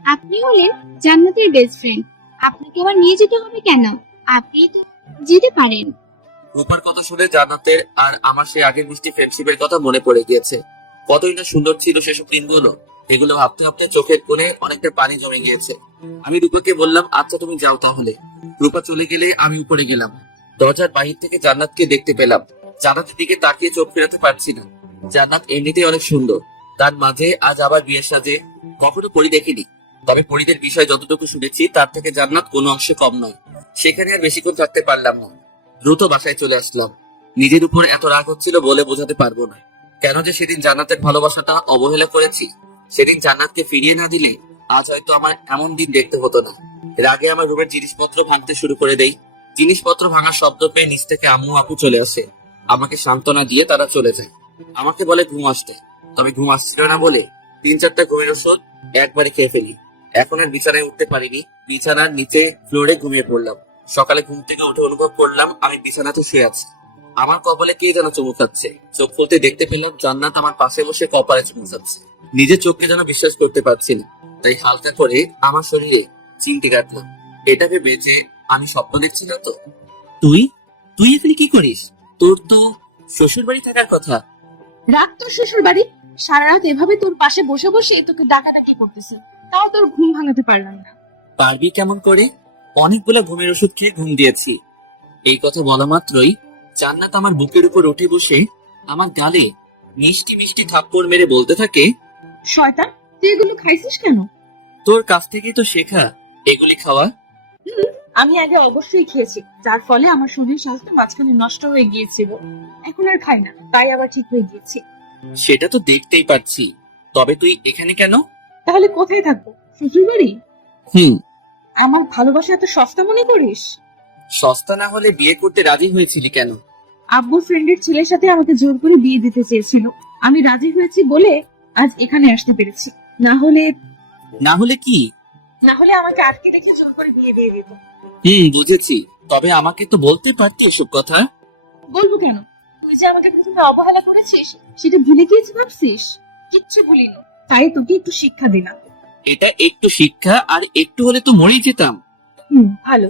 আপনি হলেন জান্নাতের বেস্ট ফ্রেন্ড, আপনাকে আবার নিয়ে যেতে হবে কেন? আপনি তো যেতে পারেন। রূপার কথা শুনে জান্নাতের আর আমার সেই আগের মিষ্টি ফ্রেন্ডশিপের কথা মনে পড়ে গিয়েছে। কতই না সুন্দর ছিল সেসব দিনগুলো। এগুলো ভাবতে ভাবতে চোখের কোণে অনেকটা পানি জমে গিয়েছে। আমি রূপাকে বললাম, আচ্ছা তুমি যাও তাহলে। রূপা চলে গেলে আমি উপরে গেলাম। দরজার বাহির থেকে জান্নাতকে দেখতে পেলাম। জান্নাতের দিকে তাকিয়ে চোখ ফেরাতে পারছি না। জান্নাত এমনিতেই অনেক সুন্দর, তার মাঝে আজ আবার বিয়ের সাজে। কখনো পরি দেখিনি, তবে পরিদের বিষয় যতটুকু শুনেছি তার থেকে জান্নাত কোনো অংশে কম নয়। সেখানে আর বেশিক্ষণ থাকতে পারলাম না, দ্রুত বাসায় চলে আসলাম। নিজের উপর এত রাগ হচ্ছিল বলে বোঝাতে পারবো না। কেন যে সেদিন জান্নাতের ভালোবাসাটা অবহেলা করেছি। সেদিন জান্নাতকে ফিরিয়ে না দিলে আজ হয়তো আমার এমন দিন দেখতে হতো না। রাগে আমার রুমের জিনিসপত্র ভাঙতে শুরু করে দেই। জিনিসপত্র ভাঙার শব্দ পেয়ে নিচ থেকে আম্মু আপু চলে আসে। আমাকে সান্ত্বনা দিয়ে তারা চলে যায়। আমাকে বলে ঘুম আসতে, তবে ঘুম আসছিল না বলে 3-4টা ঘুমের ওষুধ একবারে খেয়ে ফেলি। এখন আর বিছানায় উঠতে পারিনি। বিছানার নিচে ফ্লোরে ঘুমিয়ে পড়লাম। সকালে ঘুম থেকে উঠে অনুভব করলাম আমি বিছানাতে শুয়ে আছি। আমার কপালে কে যেন চুমু খাচ্ছে। চোখ খুলতে দেখতে পেলাম জান্নাত আমার পাশে বসে কপালে চুমু খাচ্ছে। নিজের চোখকে যেন বিশ্বাস করতে পারছি না, তাই হালকা করে আমার শরীরে চিমটি কাটলাম। এটা ভেবে যে আমি স্বপ্ন দেখছি না তো। তুই তুই এখানে কি করিস? তোর তো শ্বশুর বাড়ি থাকার কথা। রাগ তোর শ্বশুর বাড়ি। সারা রাত এভাবে তোর পাশে বসে বসে তোকে ডাকাডাকি করতেছে, তাও তোর ঘুম ভাঙাতে পারলাম না। পারবি কেমন করে? অনেকগুলো ঘুমের ওষুধ খেয়ে ঘুম দিয়েছি। এই কথা বলা মাত্রই জান্নাত আমার বুকের উপর উঠে বসে আমার গালে মিষ্টি মিষ্টি থাপ্পড় মেরে বলতে থাকে, শয়তান, তুই এগুলো খাইছিস কেন? তোর কাছ থেকেই তো শেখা এগুলি খাওয়া। আমি আগে অবশ্যই খেয়েছি, যার ফলে আমার শরীর স্বাস্থ্য মাঝখানে নষ্ট হয়ে গিয়েছিল। এখন আর খাই না, তাই আবার ঠিক হয়ে গিয়েছি। সেটা তো দেখতেই পাচ্ছি, তবে তুই এখানে কেন? তাহলে কোথায় থাকবো? শ্বশুর বাড়ি? হুম। আমার ভালোবাসা এত সস্তা মনে করিস? সস্তা না হলে বিয়ে করতে রাজি হয়েছিলি কেন? আব্বুর ফ্রেন্ডের ছেলের সাথে আমাকে জোর করে বিয়ে দিতে চেয়েছিল। আমি রাজি হয়েছি বলে আজ এখানে আসতে পেরেছি। না হলে কি? আমাকে আটকে রেখে জোর করে বিয়ে দিয়ে দিত। বুঝেছি, তবে আমাকে তো বলতে পারতি এসব কথা। বলবো কেন? তুই যে আমাকে প্রথমে অবহেলা করেছিস সেটা ভুলে গিয়েছি ভাবছিস? কিচ্ছু ভুলিনি, তাই তোকে একটু শিক্ষা দিলাম। এটা একটু শিক্ষা, আর একটু হলে তো মরেই যেতাম। ভালো।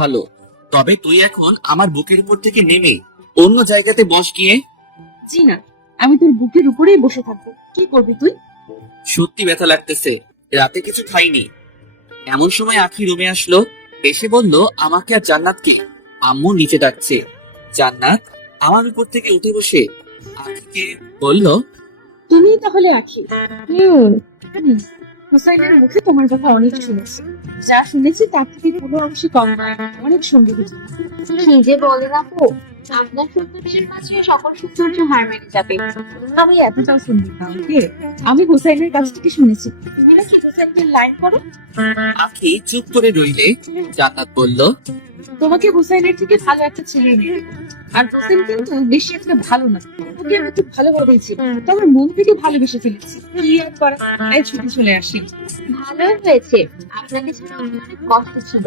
ভালো। তবে তুই এখন আমার বুকের উপর থেকে নেমে অন্য জায়গাতে বস গিয়ে। জি না, আমি তোর বুকের উপরেই বসে থাকবো। কি করবি তুই? সত্যি ব্যথা লাগতেছে, রাতে কিছু খাইনি। এমন সময় আখি রুমে আসলো, এসে বলল আমাকে আর জান্নাতকে আম্মু নিচে ডাকছে। জান্নাত আমার উপর থেকে উঠে বসে আখিকে বলল, তুমি তাহলে আখি? হুসাইনের মুখে তোমার কথা অনেক শুনেছি। যা শুনেছি তার থেকে কোনো অংশে কম নয়, অনেক সুন্দর। কি যে বলেন আপু, আপনার সৌন্দর্যের মাঝে সকল সৌন্দর্য হার মেনে যাবে। আমি এতটাও সুন্দর না। আমি হুসাইনের কাছ থেকে শুনেছি তুমি নাকি হুসাইনকে লাইন করো। আখি চুপ করে রইলে জান্নাত বলল, তোমাকে হুসাইনের থেকে ভালো একটা ছেলে নিয়ে দেবো। আর হুসাইন কিন্তু বেশি একটা ভালো না, ওকে আমি খুব ভালোভাবেই ছিল, তবে মন থেকে ভালোবেসে ফেলেছি। কি আর করা, তাই ছুটি চলে আসি। ভালো হয়েছে, আপনাকে ছাড়া আমার অনেক কষ্ট ছিল।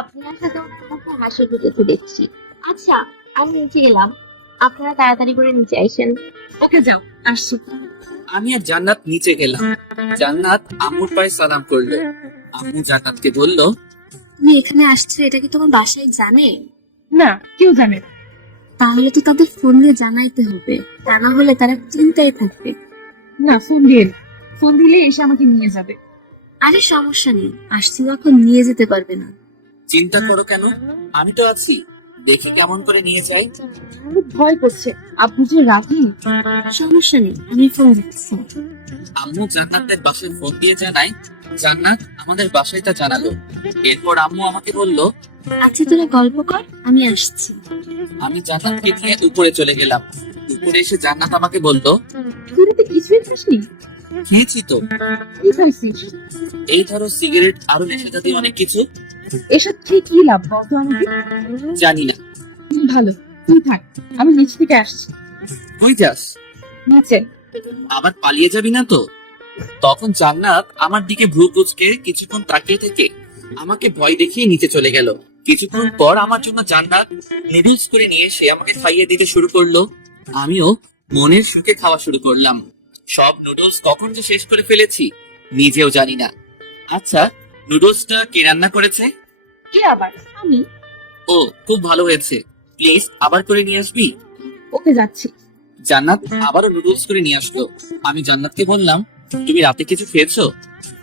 আপনার সাথে ওনার মুখে হাসি ফুটেছে দেখছি। আচ্ছা, আমি নিচে গেলাম, আপনারা তাড়াতাড়ি করে নিচে আসেন। ওকে যাও, আসছি। আমি আর জান্নাত নিচে গেলাম। জান্নাত আম্মুর পায়ে সালাম করলো। আম্মু জান্নাতকে বলল, তুমি এখানে আসছো, এটা কি তোমার বাসায় জানে? না, কেউ জানে না। তাহলে তো তাদের ফোন দিয়ে জানাইতে হবে, তা না হলে তারা চিন্তায় থাকবে। না, ফোন দিয়ে না। ফোন দিলে এসে আমাকে নিয়ে যাবে। আরে সমস্যা নেই, আসছি যখন নিয়ে যেতে পারবে না। চিন্তা করো কেন, আমি তো আছি, দেখি কেমন করে নিয়ে যাই। খুব ভয় করছে, আব্বু যে রাগি। সমস্যা নেই, আমি ফোন দিচ্ছি। আম্মু জান্নাতের বাসায় ফোন দিয়ে জানায়, জান্নাত আমাদের বাসায় তা জানালো। এরপর আম্মু আমাকে বলল, আচ্ছা তোরা গল্প কর, আমি আসছি। আমি জান্নাতকে নিয়ে উপরে চলে গেলাম। উপরে এসে জান্নাত আমাকে বলল, তুই তো কিছুই খাসনি। খেয়েছি তো, কি খাইছিস? এই ধরো সিগারেট আরো নেশা জাতীয় অনেক কিছু। এসব খেয়ে কি লাভ বলতো আমাকে? জানি না। ভালো, তুই থাক, আমি নিচ থেকে আসছি। কই যাস? নিচে। আবার পালিয়ে যাবি না তো? তখন জান্নাত আমার দিকে ভ্রু কুঁচকে কিছুক্ষণ তাকিয়ে থেকে আমাকে ভয় দেখিয়ে নিচে চলে গেল। কিছুক্ষণ পর আমার জন্য জান্নাত নুডলস করে নিয়ে এসে আমাকে খাইয়ে দিতে শুরু করলো। আমিও মনের সুখে খাওয়া শুরু করলাম। সব নুডলস কখন যে শেষ করে ফেলেছি নিজেও জানি না। আচ্ছা, নুডলসটা কে রান্না করেছে? কে আবার? আমি। ও, খুব ভালো হয়েছে, প্লিজ আবার করে নিয়ে আসবি। ওকে, যাচ্ছি। জান্নাত আবারও নুডলস করে নিয়ে আসলো। আমি জান্নাতকে বললাম, তুমি রাতে কিছু খেয়েছো?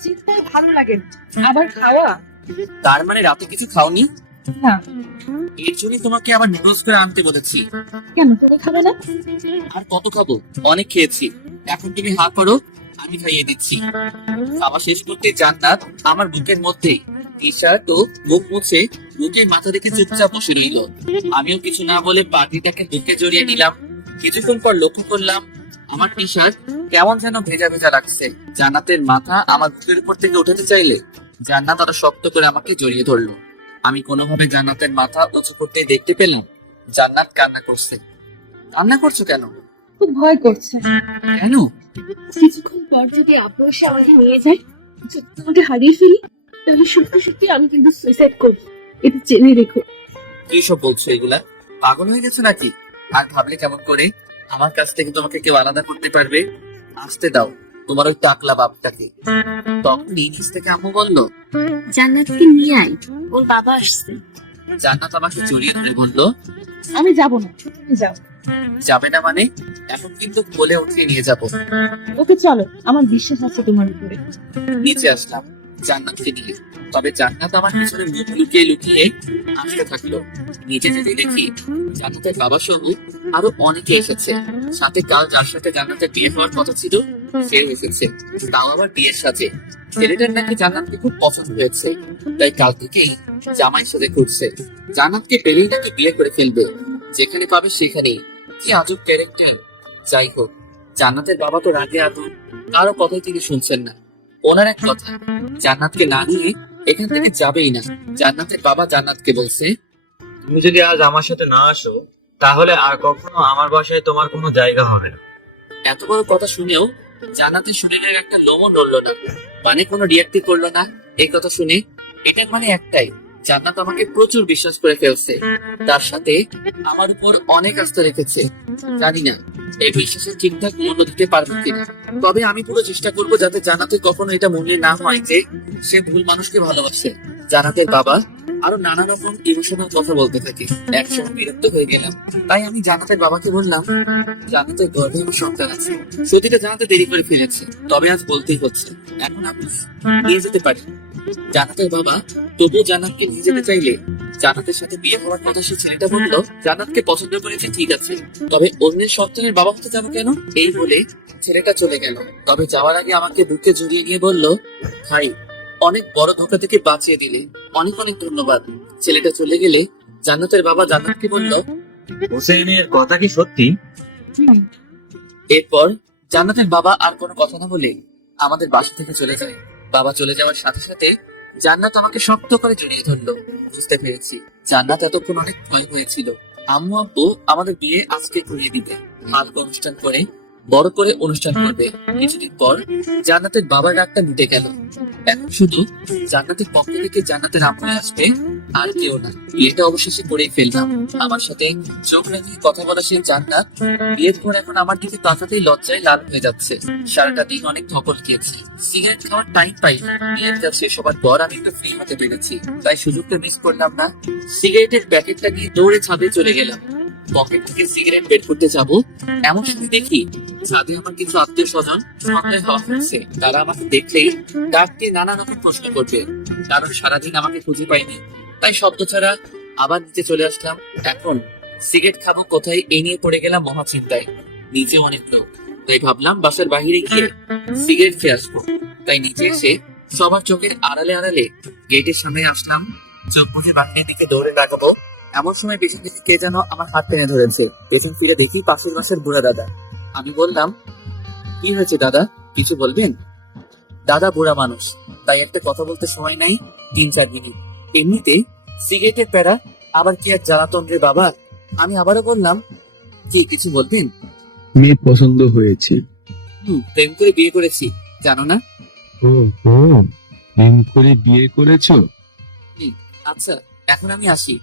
চিন্তায় ভালো লাগে না। আবার খাওয়া? তার মানে রাতে কিছু খাওনি? না। এর জন্যই তোমাকে আবার নুডলস করে আনতে বলেছি। কেন, তুমি খাবে না? আর কত খাবো, অনেক খেয়েছি। এখন তুমি হা করো, আমি খাইয়ে দিচ্ছি। খাওয়া শেষ করতে জান্নাত আমার বুকের মধ্যেই টি শার্ট ও মুখ মুছে বুকের মাথা রেখে চুপচাপ বসে রইল। আমিও কিছু না বলে পাটিটাকে বুকে জড়িয়ে নিলাম। কিছুক্ষণ পর লক্ষ্য করলাম আমার টি শার্ট কেমন যেন ভেজা ভেজা লাগছে। জান্নাতের মাথা আমার বুকের উপর থেকে উঠাতে চাইলে জান্নাত আরো শক্ত করে আমাকে জড়িয়ে ধরলো। আমি কোনোভাবে জান্নাতের মাথা উঁচু করতে দেখতে পেলাম জান্নাত কান্না করছে। কান্না করছো কেন? খুব ভয় করছে। কেন? কিছুক্ষণ পর যদি আব্বু এসে আমাকে নিয়ে যায়, যদি তোমাকে হারিয়ে ফেলি, তাহলে সত্যি সত্যি আমি কিন্তু সুইসাইড করবো। এটা জেনে রেখো। কি সব বলছো এগুলা? পাগল হয়ে গেছো নাকি? আর ভাবলে কেমন করে আমার কাছ থেকে তোমাকে কেউ আলাদা করতে পারবে? আসতে দাও তোমার ওই টাকলা বাপটাকে। তখন নিচ থেকে আম্মু বলল, জান্নাতকে নিয়ে আয়, ওর বাবা আসছে। জান্নাত আমাকে জড়িয়ে ধরে বলল, আমি যাব না, তুমি যাও। যাবে না মানে? এখন কিন্তু কোলে উঠিয়ে নিয়ে যাব। ওকে, চলো, আমার বিশ্বাস আছে তোমার উপরে। নিচে আসলাম জান্নাতকে নিয়ে। তবে জান্নাত আমার পিছনে মুখ লুকিয়ে লুকিয়ে আসতে থাকলো। নিচে যেতে দেখি জান্নাতের বাবা সহ আরো অনেকে এসেছে। সাথে কাল যার সাথে জান্নাতের বিয়ে হওয়ার কথা ছিল সেও এসেছে, তাও আবার বিয়ের সাথে। ছেলেটার নাকি জান্নাতকে খুব পছন্দ হয়েছে, তাই কাল থেকেই জামাই সাথে ঘুরছে। জান্নাতকে পেলেই নাকি বিয়ে করে ফেলবে, যেখানে পাবে সেখানেই। কি আজব ক্যারেক্টার। যাই হোক, জান্নাতের বাবা তো রাগে আগুন, কারো কথাই তিনি শুনছেন না। ওনার এক কথা, জান্নাতকে না নিয়ে এখান থেকে যাবেই না। জান্নাতের বাবা জান্নাতকে বলছে, তুমি যদি আজ আমার সাথে না আসো তাহলে আর কখনো আমার বাসায় তোমার কোনো জায়গা হবে না। এত বড় কথা শুনেও জান্নাতের শরীরের একটা লোমও নড়লো না, মানে কোনো রিয়াক্টই করলো না। এই কথা শুনে এটার মানে একটাই, জান্নাত আমাকে প্রচুর বিশ্বাস করে ফেলছে। তার সাথে আমার উপর অনেক আস্থা রেখেছে। জানি না এই বিশ্বাসের ঠিকঠাক মূল্য দিতে পারবো কিনা, তবে আমি পুরো চেষ্টা করবো যাতে জান্নাতের কখনো এটা মনে না হয় যে সে ভুল মানুষকে ভালোবাসে। জান্নাতের বাবা আরো নানা রকম ইমোশনাল কথা বলতে থাকে। একসময় বিরক্ত হয়ে গেলাম, তাই আমি জান্নাতের বাবাকে বললাম, জান্নাতের গর্ভে আমার সন্তান আছে, সত্যিটা জানাতে দেরি করে ফেলেছে, তবে আজ বলতেই হচ্ছে। এখন আপনি নিয়ে যেতে পারেন। জান্নাতের বাবা তবুও জান্নাতকে নিয়ে যেতে চাইলে জান্নাতের সাথে বিয়ে হওয়ার কথা সে ছেলেটা বলল, জান্নাতকে পছন্দ করেছে ঠিক আছে, তবে অন্যের সন্তানের বাবা হতে যাবো কেন? এই বলে ছেলেটা চলে গেল। তবে যাওয়ার আগে আমাকে বুকে জড়িয়ে নিয়ে বলল, ভাই অনেক বড় ধোকা থেকে বাঁচিয়ে দিলে, অনেক অনেক ধন্যবাদ। ছেলেটা চলে গেলে জান্নাতের বাবা জান্নাতকে বলল, হুসেইনের কথা কি সত্যি? এরপর জান্নাতের বাবা আর কোনো কথা না বলে আমাদের বাসা থেকে চলে যায়। বাবা চলে যাওয়ার সাথে সাথে জান্নাত আমাকে শক্ত করে জড়িয়ে ধরলো। বুঝতে পেরেছি জান্নাত এতক্ষণ অনেক ভয় হয়েছিল। আম্মু আব্বু আমাদের বিয়ে আজকে করিয়ে দিবে। হালকা অনুষ্ঠান করে বড় করে অনুষ্ঠান করবে। কিছুদিন পর জান্নাতের বাবার ডাকটা মিটে গেল। এখন শুধু জান্নাতের পক্ষ থেকে জান্নাতের আম্মু আসবে, আর কেউ না। বিয়েটা অবশেষে করেই ফেললাম। আমার সাথে চোখ রেখে কথা বলা সেই জান্নাত বিয়ের পর এখন আমার দিকে তাকাতেই লজ্জায় লাল হয়ে যাচ্ছে। সারাটা দিন অনেক ধকল গিয়েছি, সিগারেট খাওয়ার টাইম পাই। বিয়ের কাজ শেষ হবার পর আমি একটু ফ্রি হতে পেরেছি, তাই সুযোগটা মিস করলাম না। সিগারেটের প্যাকেটটা নিয়ে দৌড়ে ছাদে চলে গেলাম। পকেট থেকে সিগারেট বের করতে যাব, এমন সময় দেখি ছাদে আমার কিছু আত্মীয় স্বজন সন্ধ্যায় হওয়া হয়েছে। তারা আমাকে দেখলেই ডাক দিয়ে নানা রকম প্রশ্ন করবে, কারণ সারাদিন আমাকে খুঁজে পাইনি। তাই শব্দ ছাড়া আবার নিচে চলে আসলাম। এখন সিগারেট খাবো কোথায়, এই নিয়ে পড়ে গেলাম মহা চিন্তায়। নিচে অনেক লোক, তাই ভাবলাম বাসার বাইরে গিয়ে সিগারেট খেয়ে আসবো। তাই নিচে এসে সবার চোখের আড়ালে আড়ালে গেটের সামনে আসলাম। চোখ বুঝে বাহিরের দিকে দৌড়ে লাগাবো, এমন সময় পেছন থেকে কে যেন আমার হাত টেনে ধরেছে। পেছন ফিরে দেখি পাশের বাসার বুড়া দাদা। আমি বললাম, কি হয়েছে দাদা, কিছু বলবেন? দাদা বুড়া মানুষ, তাই একটা কথা বলতে সময় নাই 3-4 মিনিট। এমনিতে সিগারেটের প্যারা, আবার কি আর জ্বালাতন রে বাবা। আমি আবারও বললাম, কি কিছু বলবেন? মেয়ে পছন্দ হয়েছে। প্রেম করে বিয়ে করেছি, জানো না? ও ও, প্রেম করে বিয়ে করেছো? আচ্ছা, এখন আমি আসি।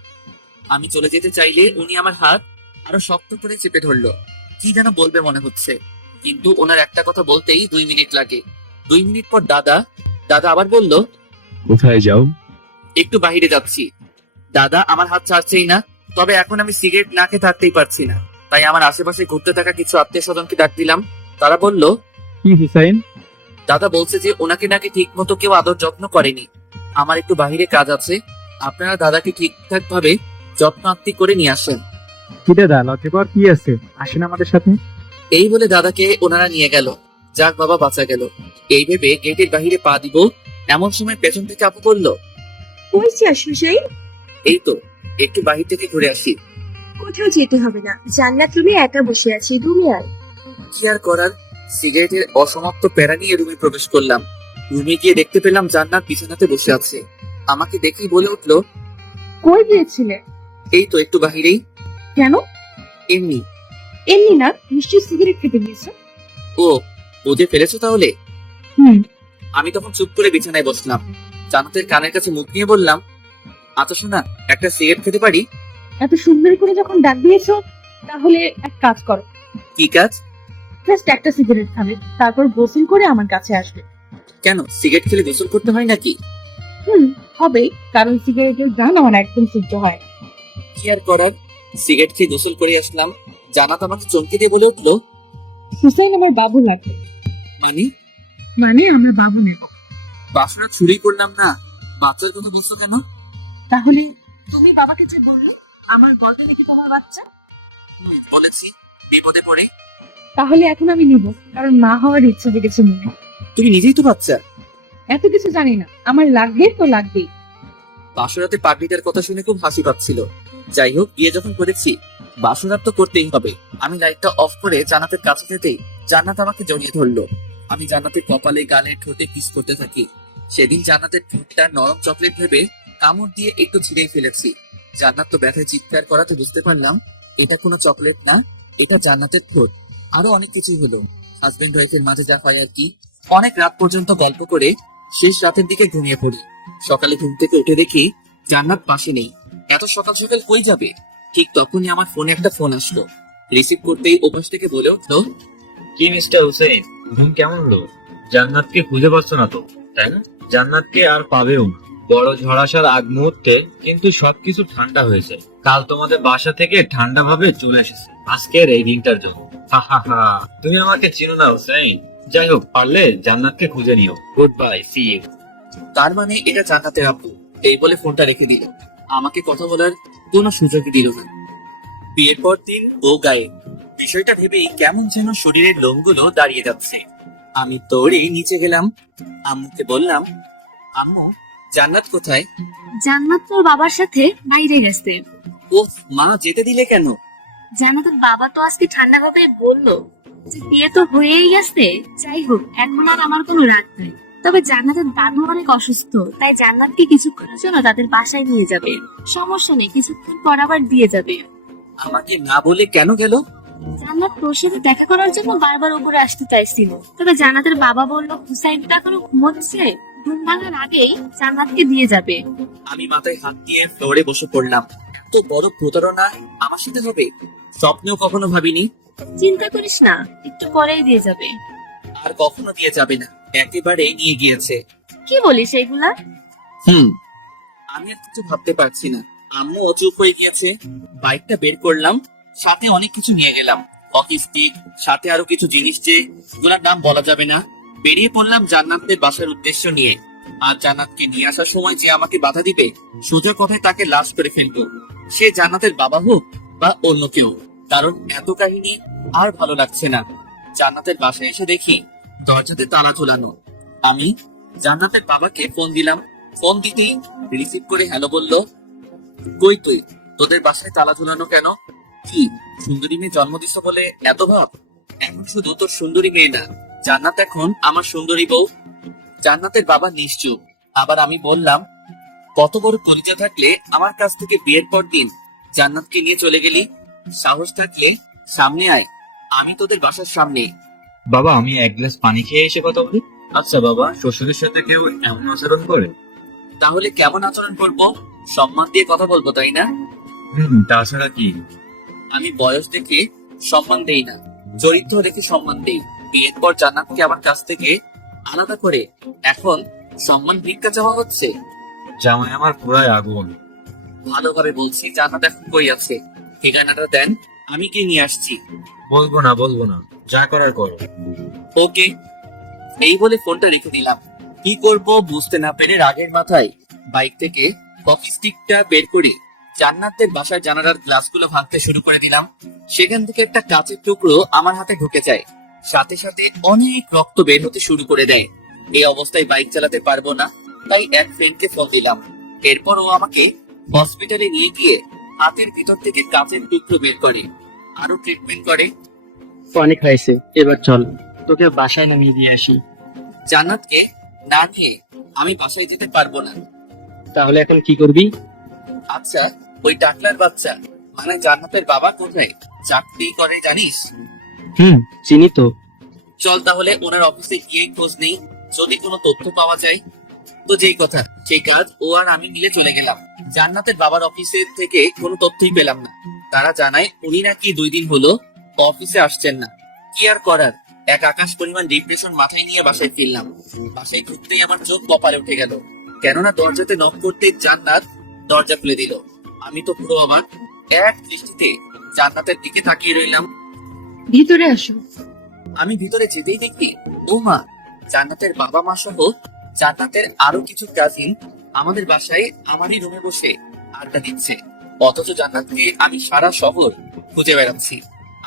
আমি চলে যেতে চাইলে উনি আমার হাত আরো শক্ত করে চেপে ধরলো। কি যেন বলবে মনে হচ্ছে, কিন্তু ওনার একটা কথা বলতেই 2 মিনিট লাগে। 2 মিনিট পর দাদা আবার বলল, কোথায় যাও? একটু বাইরে যাচ্ছি। দাদা আমার হাত ছাড়ছেই না। তবে এখন আমি সিগারেট না খেয়ে থাকতেই পারছি না, তাই আমার আশেপাশে ঘুরতে থাকা কিছু আত্মীয় স্বজনকে ডাক দিলাম। তারা বলল, কি হুসাইন? দাদা বলছে যে ওনাকে নাকি ঠিক মতো কেউ আদর যত্ন করেনি। আমার একটু বাইরে কাজ আছে, আপনারা দাদাকে ঠিকঠাক ভাবে যত্ন আত্তি করে নিয়ে আসেন। কি দাদা, লজ্জা পাওয়ার কি আছে? আসেন আমাদের সাথে। এই বলে দাদাকে ওনারা নিয়ে গেল। যাক বাবা, বাঁচা গেল। এই ভেবে গেটের বাহিরে পা দিব, এমন সময় পেছন থেকে আপু বলল, কই যাস হুসাইন? এই তো একটু বাহির থেকে ঘুরে আসি। কোথাও যেতে হবে না, জান্নাত রুমে একা বসে আছি, রুমে আয়। কি আর করার, সিগারেটের অসমাপ্ত প্যারা নিয়ে রুমে প্রবেশ করলাম। রুমে গিয়ে দেখতে পেলাম জান্নাত বিছানাতে বসে আছে। আমাকে দেখেই বলে উঠলো, কই গিয়েছিলে? এই তো একটু বাহিরেই। কেন? এমনি। এমনি না, নিশ্চয়ই সিগারেট খেতে গিয়েছো। ও, বুঝে ফেলেছো তাহলে? হুম। আমি তখন চুপ করে বিছানায় বসলাম। জান্নাতের কানের কাছে মুখ নিয়ে বললাম, আচ্ছা শোনা, একটা সিগারেট খেতে পারি? এত সুন্দর করে যখন ডাক দিয়েছো, তাহলে এক কাজ করো, কি কাজ? জাস্ট একটা সিগারেট খাবে, তারপর গোসল করে আমার কাছে আসবে। কেন, সিগারেট খেলে গোসল করতে হয় নাকি? হবে, কারণ সিগারেটের গান আমার একদম সহ্য হয় না। কি আর করার, সিগারেট খেয়ে গোসল করে আসলাম। জান্নাত আমাকে চমকে দিয়ে বলে উঠলো, হুসাইন, আমার বাবু লাগবে। মানে? মানে আমরা বাবু নেব। বাসনা চুরি করলাম না, বাচ্চার কথা বলছো কেন? তাহলে তুমি বাবাকে যে বললে আমার গল্পে নাকি তোমার বাচ্চা, বলেছি, বিপদে পড়ে। তাহলে এখন আমি নিব, কারণ মা হওয়ার ইচ্ছা জেগেছে মনে। তুমি নিজেই তো বাচ্চা। এত কিছু জানি না, আমার লাগবে তো লাগবেই। বাসরাতে পাগড়িটার কথা শুনে খুব হাসি পাচ্ছিল। যাই হোক, বিয়ে যখন করেছি, বাসরাত তো করতেই হবে। আমি লাইটটা অফ করে জান্নাতের কাছে যেতেই জান্নাত আমাকে জড়িয়ে ধরলো। আমি জান্নাতের কপালে, গালে, ঠোঁটে কিস করতে থাকি। সেদিন জান্নাতের ঠোঁটটা নরম চকলেট ভেবে কামড় দিয়ে একটু ছিঁড়েই ফেলেছি। জান্নাত তো ব্যথায় চিৎকার করাতে বুঝতে পারলাম এটা কোনো চকলেট না, এটা জান্নাতের ঠোঁট। আরো অনেক কিছুই হলো, হাজবেন্ড ওয়াইফের মাঝে যা হয় আর কি। অনেক রাত পর্যন্ত গল্প করে শেষ রাতের দিকে ঘুমিয়ে পড়ি। সকালে ঘুম থেকে উঠে দেখি জান্নাত পাশে নেই। এত সকাল সকাল কই যাবে? ঠিক তখনই আমার ফোনে একটা ফোন আসলো। রিসিভ করতেই ওপাশ থেকে বলে উঠলো, কি মিস্টার হুসেন, ঘুম কেমন হলো? জান্নাতকে খুঁজে পাচ্ছ না তো, তাই না? জান্নাতকে আর পাবেও না। বড় ঝড় আসার আগ মুহূর্তে কিন্তু সবকিছু ঠান্ডা হয়েছে। কাল তোমাদের বাসা থেকে ঠান্ডা ভাবে চলে এসেছে আজকের এই দিনটার জন্য। হা হা হা, তুমি আমাকে চিনো না হুসেন। যাই হোক, পারলে জান্নাতকে খুঁজে নিও। Goodbye, see you. তার মানে এটা জান্নাতের আপু। এই বলে ফোনটা রেখে দিল, আমাকে কথা বলার কোনো সুযোগই দিল না। বিয়ের পর দিন ও গায়ে, বিষয়টা ভেবেই কেমন যেন শরীরের লোমগুলো দাঁড়িয়ে যাচ্ছে। আমি দৌড়েই নিচে গেলাম, আম্মুকে বললাম, আম্মু, জান্নাত কোথায়? জান্নাত তোর বাবার সাথে বাইরে গেছে। ও মা, যেতে দিলে কেন? জান্নাতের বাবা তো আজকে ঠান্ডা ভাবে বললো যে বিয়ে তো হয়েই গেছে। যাই হোক, এখন আর আমার কোনো রাগ নাই। তবে জান্নাতের দাদু অনেক অসুস্থ, তাই জান্নাতকে কিছুক্ষণের জন্য তাদের বাসায় নিয়ে যাবে। সমস্যা নেই, কিছুক্ষণ পর আবার দিয়ে যাবে। আমাকে না বলে কেন গেল? জান্নাত তোর সাথে দেখা করার জন্য বারবার উপরে আসতে চাইছিল, তবে জান্নাতের বাবা বলল হুসাইন তো এখনো ঘুমোচ্ছে, ঘুম ভাঙার আগেই জান্নাতকে দিয়ে যাবে। আমি মাথায় হাত দিয়ে ফ্লোরে বসে পড়লাম। এত বড় প্রতারণা আমার সাথে হবে স্বপ্নেও কখনো ভাবিনি। চিন্তা করিস না, একটু পরেই দিয়ে যাবে। আর কখনো দিয়ে যাবে না, একেবারে নিয়ে গিয়েছে। কি বলিস এগুলা? আমি আর কিছু ভাবতে পারছি না। আম্মু চুপ হয়ে গিয়েছে। বাইকটা বের করলাম, সাথে অনেক কিছু নিয়ে গেলাম, হকি স্টিক, সাথে আরো কিছু জিনিস যে গুলার নাম বলা যাবে না। বেরিয়ে পড়লাম জান্নাতের বাসার উদ্দেশ্য নিয়ে। আর জান্নাতকে নিয়ে আসার সময় যে আমাকে বাধা দিবে, সোজা কথায় তাকে লাশ করে ফেলবো, সে জান্নাতের বাবা হোক বা অন্য কেউ। কারণ এত কাহিনী আর ভালো লাগছে না। জান্নাতের বাসায় এসে দেখি দরজাতে তালা ঝোলানো। আমি জান্নাতের বাবাকে ফোন দিলাম। ফোন দিতেই রিসিভ করে হ্যালো বলল। কই তুই? তোদের বাসায় তালা ঝুলানো কেন? কি সুন্দরী মেয়ে জন্ম দিছ বলে এত ভাব? এখন শুধু তোর সুন্দরী মেয়ে না, জান্নাত এখন আমার সুন্দরী বউ। জান্নাতের বাবা নিশ্চুপ। আবার আমি বললাম, কত বড় কলিজা থাকলে আমার কাছ থেকে বিয়ের পর দিন জান্নাতকে নিয়ে চলে গেলি? সাহস থাকলে সামনে আয়, আমি তোদের বাসার সামনে। বাবা, আমি এক গ্লাস পানি খেয়ে এসে কথা বলি। আচ্ছা বাবা, শ্বশুরের সাথে কেউ এমন আচরণ করে? তাহলে কেমন আচরণ করব? সম্মান দিয়ে কথা বলবো, তাই না? তাছাড়া কি? আমি বয়স দেখে সম্মান দেই না, চরিত্র দেখে সম্মান দেই। বিয়ের পর জান্নাতকে আমার কাছ থেকে আলাদা করে এখন সম্মান ভিক্ষা চাওয়া হচ্ছে। জামাই আমার পুরাই আগুন। ভালোভাবে বলছি, জান্নাত এখন কই আছে? ঠিকানাটা দেন, আমি কি নিয়ে আসছি। বলবো না, যা করার করো। ওকে। এই বলে ফোনটা রেখে দিলাম। কি করব বুঝতে না পেরে রাগের মাথায় বাইক থেকে কফি স্টিকটা বের করে জান্নাতের বাসার জানালার গ্লাসগুলো ভাঙতে শুরু করে দিলাম। সেখান থেকে একটা কাঁচের টুকরো আমার হাতে ঢুকে যায়, সাথে সাথে অনেক রক্ত বের হতে শুরু করে দেয়। এই অবস্থায় বাইক চালাতে পারবো না, তাই এক ফ্রেন্ডকে ফোন দিলাম। এরপর ও আমাকে হসপিটালে নিয়ে গিয়ে হাতের ভিতর থেকে কাঁচের টুকরো বের করে, আরো ট্রিটমেন্ট করে। অনেক হয়েছে, এবার চল তোকে বাসায় নামিয়ে দিয়ে আসি। জান্নাতকে না নিয়ে আমি বাসায় যেতে পারবো না। তাহলে এখন কি করবি? আচ্ছা, ওই টাকলার বাচ্চা মানে জান্নাতের বাবা কোথায় চাকরি করে জানিস? চিনি তো। চল তাহলে ওনার অফিসে গিয়ে খোঁজ নেই, যদি কোনো তথ্য পাওয়া যায়। তো যেই কথা সেই কাজ, ও আর আমি মিলে চলে গেলাম। জান্নাতের বাবার অফিসের থেকে কোনো তথ্যই পেলাম না। তারা জানায় উনি নাকি 2 দিন হলো অফিসে আসছেন না। কি আর করার, এক আকাশ পরিমাণ ডিপ্রেশন মাথায় নিয়ে বাসায় ফিরলাম। বাসায় ঢুকতেই আমার চোখ কপালে উঠে গেল, কেননা দরজাতে নক করতেই জান্নাত দরজা খুলে দিল। আমি তো পুরো অবাক, এক দৃষ্টিতে জান্নাতের দিকে তাকিয়ে রইলাম। ভিতরে আসো। আমি ভিতরে যেতেই দেখি ও মা, জান্নাতের বাবা মা সহ জান্নাতের আরো কিছু কাজিন আমাদের বাসায় আমারই রুমে বসে আড্ডা দিচ্ছে। অথচ জান্নাতকে আমি সারা শহর খুঁজে বেড়াচ্ছি।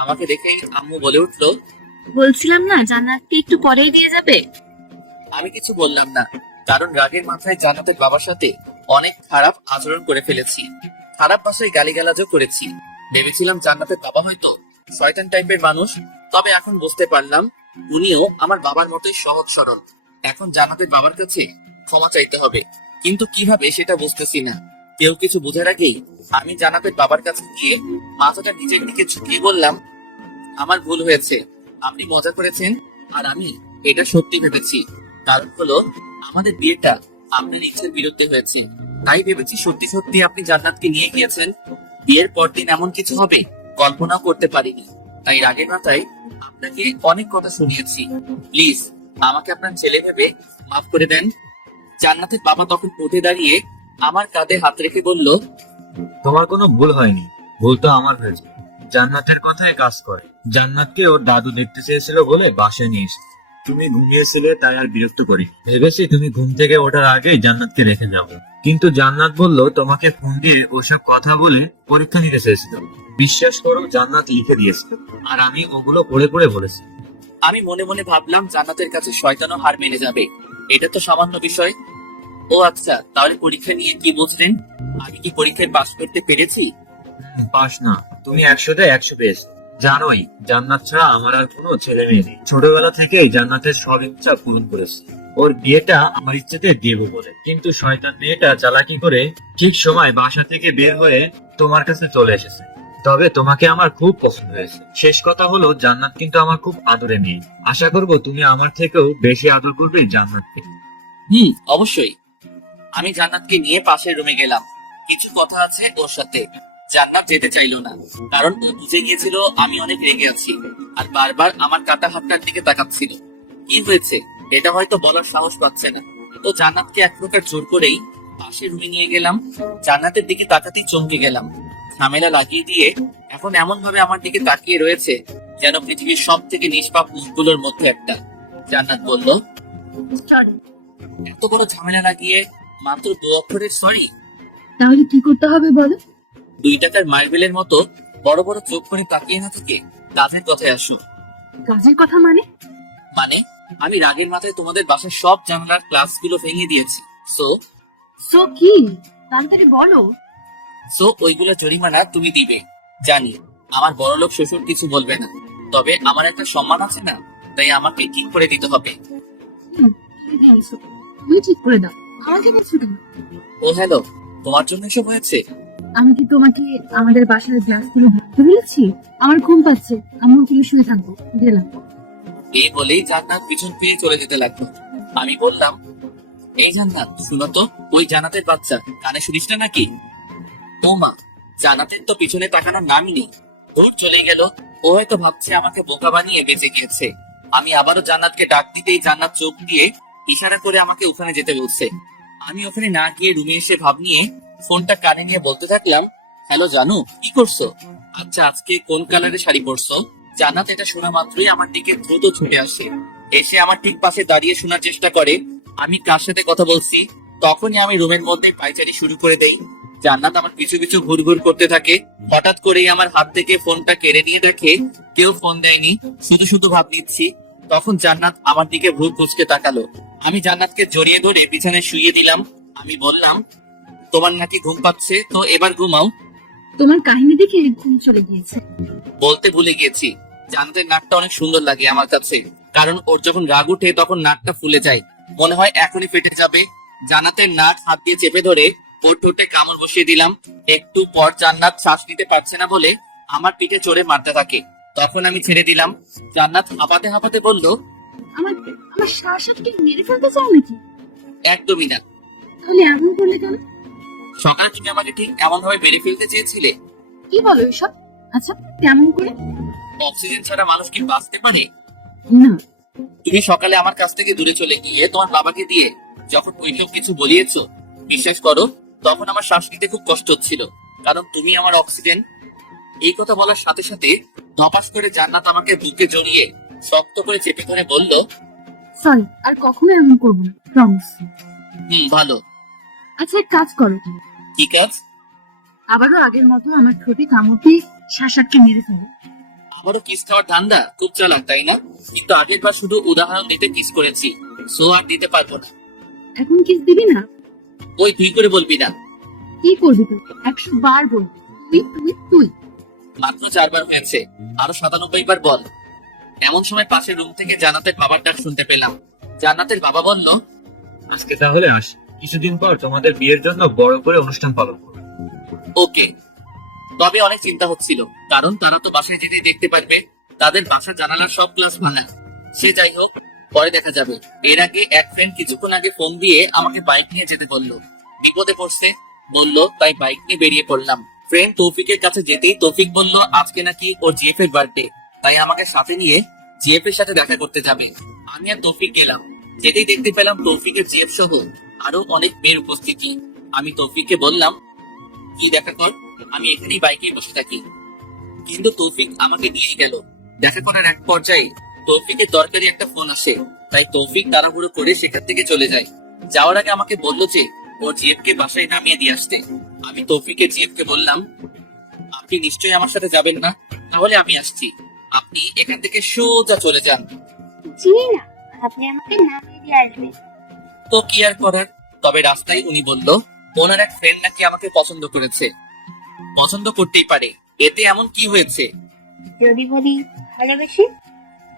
আমাকে দেখেই আম্মু বলে উঠলো, বলছিলাম না জান্নাতকে একটু পরেই দিয়ে যাবে। আমি কিছু বললাম না, কারণ রাগের মাথায় জান্নাতের বাবার সাথে অনেক খারাপ আচরণ করে ফেলেছি। খারাপ ভাষায় গালিগালাজও করেছি। ভেবেছিলাম জান্নাতের বাবা হয়তো শয়তান টাইপের মানুষ, তবে এখন বুঝতে পারলাম উনিও আমার বাবার মতোই সহজ সরল। এখন জান্নাতের বাবার কাছে ক্ষমা চাইতে হবে, কিন্তু কিভাবে সেটা বুঝতেছি না। কেউ কিছু বোঝার আগেই আমি জান্নাতের বাবার কাছে গিয়ে মাথাটা নিজের দিকে ঝুঁকিয়ে বললাম, আমার ভুল হয়েছে, আপনি মজা করেছেন আর আমি এটা সত্যি ভেবেছি। কারণ হলো আমাদের বিয়েটা আপনার ইচ্ছার বিরুদ্ধে হয়েছে, তাই ভেবেছি সত্যি সত্যি আপনি জান্নাতকে নিয়ে গিয়েছেন। বিয়ের পরদিন এমন কিছু হবে কল্পনাও করতে পারিনি, তাই রাগের মাথায় আপনাকে অনেক কথা শুনিয়েছি। প্লিজ আমাকে আপনার ছেলে ভেবে মাফ করে দেন। জান্নাতের বাবা তখন উঠে দাঁড়িয়ে আমার কাঁধে হাত রেখে বলল, তোমার কোনো ভুল হয়নি, ভুল তো আমার হয়েছে। জান্নাতের কথায় কাজ করে। জান্নাতকে ওর দাদু দেখতে চেয়েছিল বলে বাসায় নিয়ে এসেছে। তুমি ঘুমিয়েছিলে তাই আর বিরক্ত করি। ভেবেছি তুমি ঘুম থেকে ওঠার আগেই জান্নাতকে রেখে যাবো, কিন্তু জান্নাত বলল তোমাকে ফোন দিয়ে ওসব কথা বলে পরীক্ষা নিতে চেয়েছিল। বিশ্বাস করো, জান্নাত লিখে দিয়েছিল আর আমি ওগুলো পড়ে পড়ে বলেছি। আমি মনে মনে ভাবলাম জান্নাতের কাছে শয়তানও হার মেনে যাবে, এটা তো সামান্য বিষয়। ও আচ্ছা, তাহলে পরীক্ষা নিয়ে কি বুঝলেন? আমি কি পরীক্ষায় পাশ করতে পেরেছি? পাস না, তুমি 100তে 100 পেয়েছো। জানোই জান্নাত ছাড়া আমার আর কোনো ছেলে মেয়ে নেই। ছোটবেলা থেকেই জান্নাতের সব ইচ্ছা পূরণ করেছে। ওর বিয়েটা আমার ইচ্ছেতে দেবো বলে, কিন্তু শয়তান মেয়েটা চালাকি করে ঠিক সময় বাসা থেকে বের হয়ে তোমার কাছে চলে এসেছে। তবে তোমাকে আমার খুব পছন্দ হয়েছে। শেষ কথা হলো, জান্নাত কিন্তু আমার খুব আদরে মেয়ে। আশা করব তুমি আমার থেকেও বেশি আদর করবে জান্নাতকে। অবশ্যই। আমি জান্নাতকে নিয়ে পাশের রুমে গেলাম। কিছু কথা আছে ওর সাথে। জান্নাত যেতে চাইলো না, কারণ ও বুঝে গিয়েছিল আমি অনেক রেগে আছি, আর বারবার আমার কাটা হাতটার দিকে তাকাচ্ছিল। কি হয়েছে এটা হয়তো বলার সাহস পাচ্ছে না। তো জান্নাতকে এক প্রকার জোর করেই পাশের রুমে নিয়ে গেলাম। জান্নাতের দিকে তাকাতেই চমকে গেলাম। ঝামেলা লাগিয়ে দিয়ে এখন এমন ভাবে আমার দিকে তাকিয়ে রয়েছে যেন পৃথিবীর সব থেকে নিষ্পাপ মুখগুলোর মধ্যে একটা। জান্নাত বলল, এত বড় ঝামেলা লাগিয়ে মাত্র 2 অক্ষরের সরি? তাহলে কি করতে হবে বলো? 2 টাকার মার্বেলের মতো বড় বড় চোখ করে তাকিয়ে না থেকে কাজের কথায় আসো। কাজের কথা মানে? মানে আমি রাগের মাথায় তোমাদের বাসার সব জানালার গ্লাসগুলো ভেঙে দিয়েছি। সো কি? তাড়াতাড়ি বলো। ওইগুলো জরিমানা তুমি দিবে। জানি আমার বড়লোক শ্বশুর কিছু বলবে না, তবে আমার একটা সম্মান আছে না, তাই আমাকে ঠিক করে দিতে হবে। তুমি ঠিক করে দাও, আমাকে বলছো কেন? ও হ্যালো, তোমার জন্য এসব হয়েছে? আমি কি তোমাকে আমাদের বাসার গ্লাসগুলো ভাঙতে বলেছি? আমার ঘুম পাচ্ছে, আমি ওখানে শুয়ে থাকবো, গেলাম। এই বলেই জান্নাত পিছন ফিরে চলে যেতে লাগলো। আমি বললাম, এই জান্নাত শুনো তো, ওই জান্নাতের বাচ্চা, কানে শুনিস না নাকি? ও মা, জান্নাতের তো পিছনে তাকানোর নামই নেই, দূর চলে গেল। ও হয়তো ভাবছে আমাকে বোকা বানিয়ে বেঁচে গিয়েছে। আমি আবারও জান্নাতকে ডাক দিতেই জান্নাত চোখ দিয়ে ইশারা করে আমাকে ওখানে যেতে বলছে। আমি ওখানে না গিয়ে রুমে এসে ভাব নিয়ে ফোনটা কানে নিয়ে বলতে থাকলাম, হ্যালো জানু, কি করছো? আচ্ছা, আজকে কোন কালারের শাড়ি পরছো? জান্নাত এটা শোনা মাত্রই আমার দিকে দ্রুত ছুটে আসে, এসে আমার ঠিক পাশে দাঁড়িয়ে শোনার চেষ্টা করে আমি কার সাথে কথা বলছি। তখনই আমি রুমের মধ্যে পায়চারি শুরু করে দেই। জান্নাত আমার পিছু পিছু ঘুরঘুর করতে থাকে। হঠাৎ করেই আমার হাত থেকে ফোনটা কেড়ে নিয়ে দেখে কেউ ফোন দেয়নি, শুধু শুধু ভাব নিচ্ছি। তখন জান্নাত আমার দিকে ভ্রু কুঁচকে তাকালো। আমি জান্নাতকে জড়িয়ে ধরে বিছানায় শুইয়ে দিলাম। আমি বললাম, তোমার নাকি ঘুম পাচ্ছে, তো এবার ঘুমাও। তোমার কাহিনী দেখে ঘুম চলে গিয়েছে। বলতে ভুলে গিয়েছি, জান্নাতের নাকটা অনেক সুন্দর লাগে আমার কাছে, কারণ ওর যখন রাগ উঠে তখন নাকটা ফুলে যায়, মনে হয় এখনই ফেটে যাবে। জান্নাতের নাক হাত দিয়ে চেপে ধরে ওর ঠোঁটে কামড় বসিয়ে দিলাম। একটু পর জান্নাত শ্বাস নিতে পারছে না বলে আমার পিঠে চড়ে মারতে থাকে। তখন আমি ছেড়ে দিলাম। জান্নাত হাঁপাতে হাঁপাতে বলল, আমার আমার শ্বাস আটকে মেরে ফেলতে চাও নাকি? একদমই না। তাহলে এমন করলে কেন? সকালে তুমি আমাকে ঠিক এমন ভাবে মেরে ফেলতে চেয়েছিলে। কি বলো এসব? আচ্ছা, কেমন করে? অক্সিজেন ছাড়া মানুষ কি বাঁচতে পারে? না। তুমি সকালে আমার কাছ থেকে দূরে চলে গিয়ে তোমার বাবাকে দিয়ে যখন ওইসব কিছু বলিয়েছো, বিশ্বাস করো তখন আমার শ্বাস নিতে খুব কষ্ট হচ্ছিল, কারণ তুমি আমার অক্সিজেন। এই কথা বলার সাথে সাথে ধপাস করে জান্নাত আমাকে বুকে জড়িয়ে শক্ত করে চেপে ধরে বলল, সরি, আর কখনো এমন করবো না, প্রমিস। ভালো। আচ্ছা, এক কাজ করো, কি কাজ? আবারও আগের মতো আমার ঠোঁটে কামড় দিয়ে শ্বাস আটকে মেরে ফেলো। আবারও কিস খাওয়ার ধান্দা? খুব চালাক তাই না? কিন্তু আগের বার শুধু উদাহরণ দিতে কিস করেছি, সো আর দিতে পারবো না। এখন কিস দিবি না? ওই তুই করে বলবি না। কি করবি তুই? 100 বার বলবি তুই তুই তুই। মাত্র 4 বার হয়েছে, আরো 97 বার বল। এমন সময় পাশের রুম থেকে জান্নাতের বাবার ডাক শুনতে পেলাম। জান্নাতের বাবা বলল, আজকে তাহলে আসি, কিছুদিন পর তোমাদের বিয়ের জন্য বড় করে অনুষ্ঠান পালন করব। ওকে। তবে অনেক চিন্তা হচ্ছিল, কারণ তারা তো বাসায় যেতেই দেখতে পারবে তাদের বাসা জানালার সব গ্লাস ভাঙা। সে যাই হোক, পরে দেখা যাবে। এর আগে এক ফ্রেন্ড কিছুক্ষণ আগে ফোন দিয়ে আমাকে বাইক নিয়ে যেতে বললো, বিপদে পড়ছে বললো, তাই বাইক নিয়ে বেরিয়ে পড়লাম। ফ্রেন্ড তৌফিকের কাছে যেতেই তৌফিক বলল আজকে নাকি ওর জিএফ এর বার্থডে, তাই আমাকে সাথে নিয়ে জিএফ এর সাথে দেখা করতে যাবে। আমি আর তৌফিক গেলাম। যেতেই দেখতে পেলাম তৌফিকের জিএফ সহ আরো অনেক মেয়ের উপস্থিতি। আমি তৌফিককে বললাম, কি দেখা কর, আমি এখানেই বাইকে বসে থাকি। কিন্তু তৌফিক আমাকে নিয়ে গেল। দেখা করার এক পর্যায়ে তৌফিকের দরকারি একটা ফোন আসে, তাই তৌফিক তাড়াহুড়ো করে সেখান থেকে চলে যায়। যাওয়ার আগে আমাকে বললো যে ওর জিএফ কে বাসায় নামিয়ে দিয়ে আসতে। আমি তৌফিকের জিএফ কে বললাম, আপনি নিশ্চয়ই আমার সাথে যাবেন না? তাহলে আমি আসছি, আপনি এখান থেকে সোজা চলে যান। চিনি না, আপনি আমাকে নামিয়ে দিয়ে আসবেন। তো কি আর করার। তবে রাস্তায় উনি বলল ওনার এক ফ্রেন্ড নাকি আমাকে পছন্দ করেছে। পছন্দ করতেই পারে, এতে এমন কি হয়েছে? যদি বলি ভালোবেসে?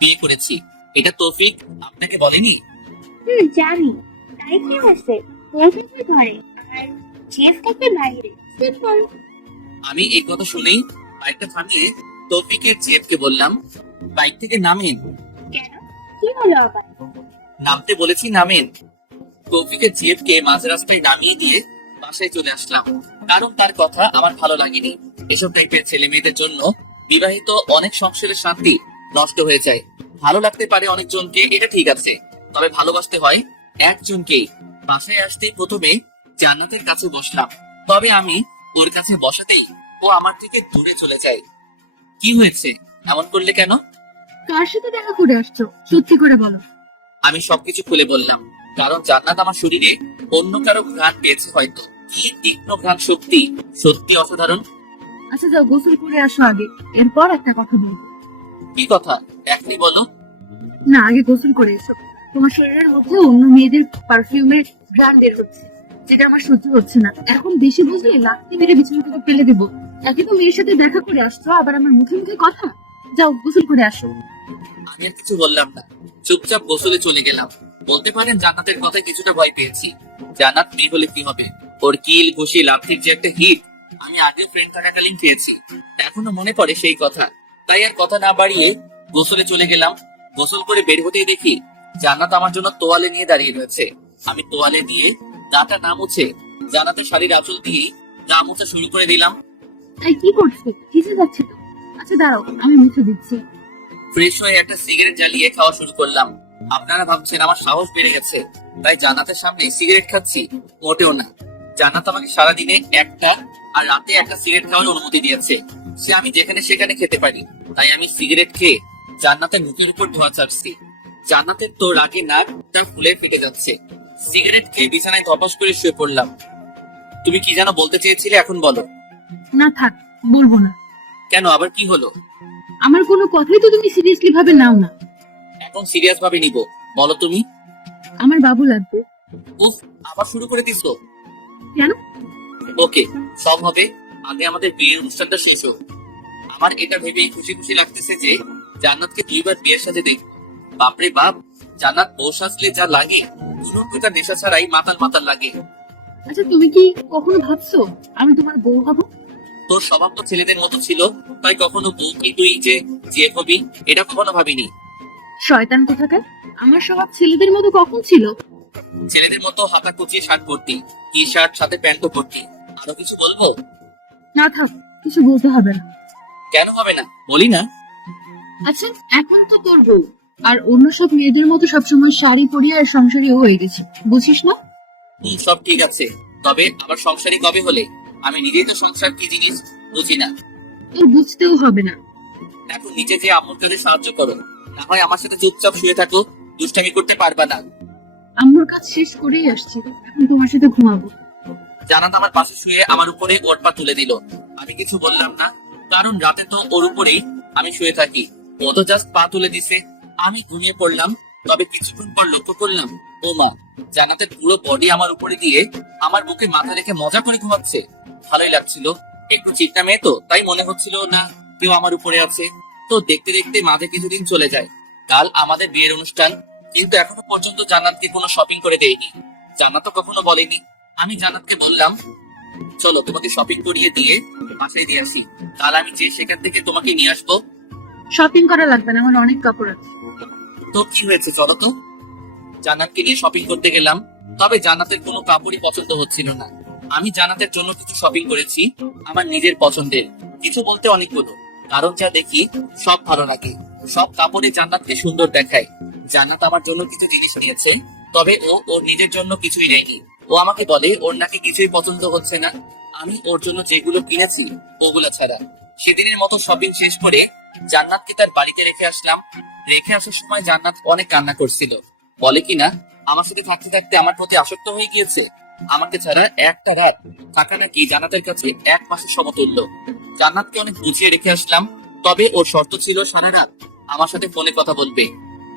বিয়ে করেছি, এটা তৌফিক আপনাকে বলেনি? জানি, তাই কি হয়েছে? বলতে ঘরে আর চেফ থাকবে বাইরে। সিম্পল। আমি এই কথা শুনেই বাইকটা থামিয়ে তৌফিকের জেবকে বললাম, বাইক থেকে নামেন। কেন, কি হলো আবার? নামতে বলেছি, নামেন। তৌফিকের জেবকে মাঝ রাস্তায় নামিয়ে দিয়ে বাসায় চলে আসলাম, কারণ তার কথা আমার ভালো লাগেনি। এসব টাইপের ছেলে মেয়েদের জন্য বিবাহিত অনেক সংসারের শান্তি নষ্ট হয়ে যায়। ভালো লাগতে পারে অনেকজনকে, এটা ঠিক আছে, তবে ভালোবাসতে হয় একজনকেই। বাসায় আসতেই প্রথমে জান্নাতের কাছে বসলাম, তবে আমি ওর কাছে বসাতেই ও আমার থেকে দূরে চলে যায়। কি হয়েছে, এমন করলে কেন? কার সাথে দেখা করে আসছো, সত্যি করে বলো। আমি সবকিছু খুলে বললাম, কারণ জান্নাত আমার শরীরে অন্য কারো ঘ্রাণ পেয়েছে হয়তো। কি তীক্ষ্ণ ঘ্রাণ, সত্যি সত্যি অসাধারণ। আচ্ছা যাও, গোসল করে আসো আগে, এরপর একটা কথা বলবো। কি কথা, এখনই বলো। না, আগে গোসল করে এসো। তোমার শরীরের মধ্যে অন্য মেয়েদের পারফিউমের ঘ্রাণ বের হচ্ছে, যেটা আমার সহ্য হচ্ছে না। এখন বেশি বুঝলে লাথি মেরে বিছানা থেকে ফেলে দেবো। একে তো মেয়ের সাথে দেখা করে আসছো, আবার আমার মুখে মুখে কথা। যাও গোসল করে আসো। আমি আর কিছু বললাম না, চুপচাপ গোসলে চলে গেলাম। বলতে পারেন জান্নাতের কথায় কিছুটা ভয় পেয়েছি। জান্নাত মেয়ে হলে কি হবে, ওর কিল ঘুষি লাথির যে একটা হিট আমি আগে ফ্রেন্ড থাকাকালীন খেয়েছি, এখনো মনে পড়ে সেই কথা। তাই আর কথা না বাড়িয়ে গোসলে চলে গেলাম। গোসল করে বের হতেই দেখি জান্নাত আমার জন্য তোয়ালে নিয়ে দাঁড়িয়ে রয়েছে। আমি তোয়ালে দিয়ে দাঁটা না মুছে জান্নাতের শাড়ির আঁচল দিয়েই গা মোছা শুরু করে দিলাম। তাই কি করছো, ভিজে যাচ্ছে তো। আচ্ছা দাঁড়াও, আমি মুছে দিচ্ছি। ফ্রেশ হয়ে একটা সিগারেট জ্বালিয়ে খাওয়া শুরু করলাম। আপনারা ভাবছেন আমার সাহস বেড়ে গেছে তাই জান্নাতের সামনে সিগারেট খাচ্ছি, মোটেও না। জান্নাত আমাকে সারাদিনে একটা আর রাতে একটা সিগারেট খাওয়ার অনুমতি দিয়েছে। সে আমি যেখানে সেখানে খেতে পারি, তাই আমি সিগারেট খেয়ে জান্নাতের মুখের উপর ধোয়া ছাড়ছি। জান্নাতের তো রাগে নাকটা ফুলে ফেটে যাচ্ছে। সিগারেট খেয়ে বিছানায় ধপাস করে শুয়ে পড়লাম। তুমি কি যেন বলতে চেয়েছিলে, এখন বলো। না থাক, বলবো না। কেন, আবার কি হলো? আমার কোনো কথাই তো তুমি সিরিয়াসলি ভাবে নাও না। এখন সিরিয়াস ভাবে নিব, বলো তুমি। আমার বাবু লাগবে। উফ, আবার শুরু করে দিছো। কেন? ওকে, সব হবে, আগে আমাদের বিয়ের অনুষ্ঠানটা শেষ হোক। আমার এটা ভেবেই খুশি খুশি লাগতেছে যে জান্নাতকে 2বার বিয়ের সাথে দেখব। বাপরে বাপ, জান্নাত বউ সাজলে যা লাগে, কোনো প্রকার নেশা ছাড়াই মাতাল মাতাল লাগে। আচ্ছা তুমি কি কখনো ভাবছো আমি তোমার বউ হব? তোর স্বভাব তো ছেলেদের মতো ছিল, তাই কখনো বউ কি তুই যে হবি এটা কখনো ভাবিনি। শয়তান কোথাকার, আমার স্বভাব ছেলেদের মতো কখন ছিল? ছেলেদের মতো হাতা কুচিয়ে শার্ট পরতি, টি শার্ট সাথে প্যান্টও পরতি। আরো কিছু বলবো? না থাক, কিছু বলতে হবে না। কেন হবে না, বলি না। আচ্ছা এখন তো তোর বউ, আর অন্য সব মেয়েদের মতো সবসময় শাড়ি পরিয়ে আর সংসারী হয়ে গেছে, বুঝিস না? সব ঠিক আছে, তবে আবার সংসারী কবে হলে? আমি নিজেই তো সংসার কি জিনিস বুঝি না। তোর বুঝতেও হবে না। এখন নিচে যে আম্মুর কাছে সাহায্য করো, না হয় আমার সাথে চুপচাপ শুয়ে থাকো, দুষ্টামি করতে পারবা না। আম্মুর কাজ শেষ করেই আসছি, এখন তোমার সাথে ঘুমাবো। জানাত আমার পাশে শুয়ে আমার উপরে ওর পা তুলে দিল। আমি কিছু বললাম না, কারণ রাতে তো ওর উপরেই আমি শুয়ে থাকি। ও তো জাস্ট পা তুলে দিছে, আমি ঘুমিয়ে পড়লাম। তবে কিছুক্ষণ পর লক্ষ্য করলাম ও মা জানাতের পুরো বডি আমার উপরে দিয়ে আমার বুকে মাথা রেখে মজা করে ঘুমাচ্ছে। ভালোই লাগছিল, একটু চিকনা মেয়ে তো, তাই মনে হচ্ছিল না কেউ আমার উপরে আছে। তো দেখতে দেখতে মাঝে কিছুদিন চলে যায়। কাল আমাদের বিয়ের অনুষ্ঠান, কিন্তু এখনো পর্যন্ত জান্নাতকে কোনো শপিং করে দেয়নি। জান্নাত তো কখনো বলেনি। আমি জান্নাতকে বললাম, চলো তোমাকে শপিং করিয়ে দিয়ে বাসায় দিয়ে আসি, কাল আমি যে সেখান থেকে তোমাকে নিয়ে আসবো। শপিং করা লাগবে না, আমার অনেক কাপড় আছে। তো কি হয়েছে, চলো তো। জান্নাতকে নিয়ে শপিং করতে গেলাম, তবে জান্নাতের কোনো কাপড়ই পছন্দ হচ্ছিল না। আমি জান্নাতের জন্য কিছু শপিং করেছি, আমার নিজের পছন্দের। কিছু বলতে অনেকগুলো, কারণ যা দেখি সব ভালো লাগে। সব কাপড়ে জান্নাতকে সুন্দর দেখায়। জান্নাত আমার জন্য কিছু জিনিস নিয়েছে, তবে ও ওর নিজের জন্য কিছুই নেয়নি। ও আমাকে বলে ওর নাকি কিছুই পছন্দ হচ্ছে না, আমি ওর জন্য যেগুলো কিনেছি ওগুলো ছাড়া। সেদিনের মতো শপিং শেষ করে জান্নাতকে তার বাড়িতে রেখে আসলাম। রেখে আসার সময় জান্নাত অনেক কান্না করছিল। বলে কিনা আমার সাথে থাকতে থাকতে আমার প্রতি আসক্ত হয়ে গিয়েছে। আমাকে ছাড়া একটা রাত থাকা নাকি জান্নাতের কাছে 1 মাসের সমতুল্য। জান্নাতকে অনেক বুঝিয়ে রেখে আসলাম, তবে ওর শর্ত ছিল সারা রাত আমার সাথে ফোনে কথা বলবে।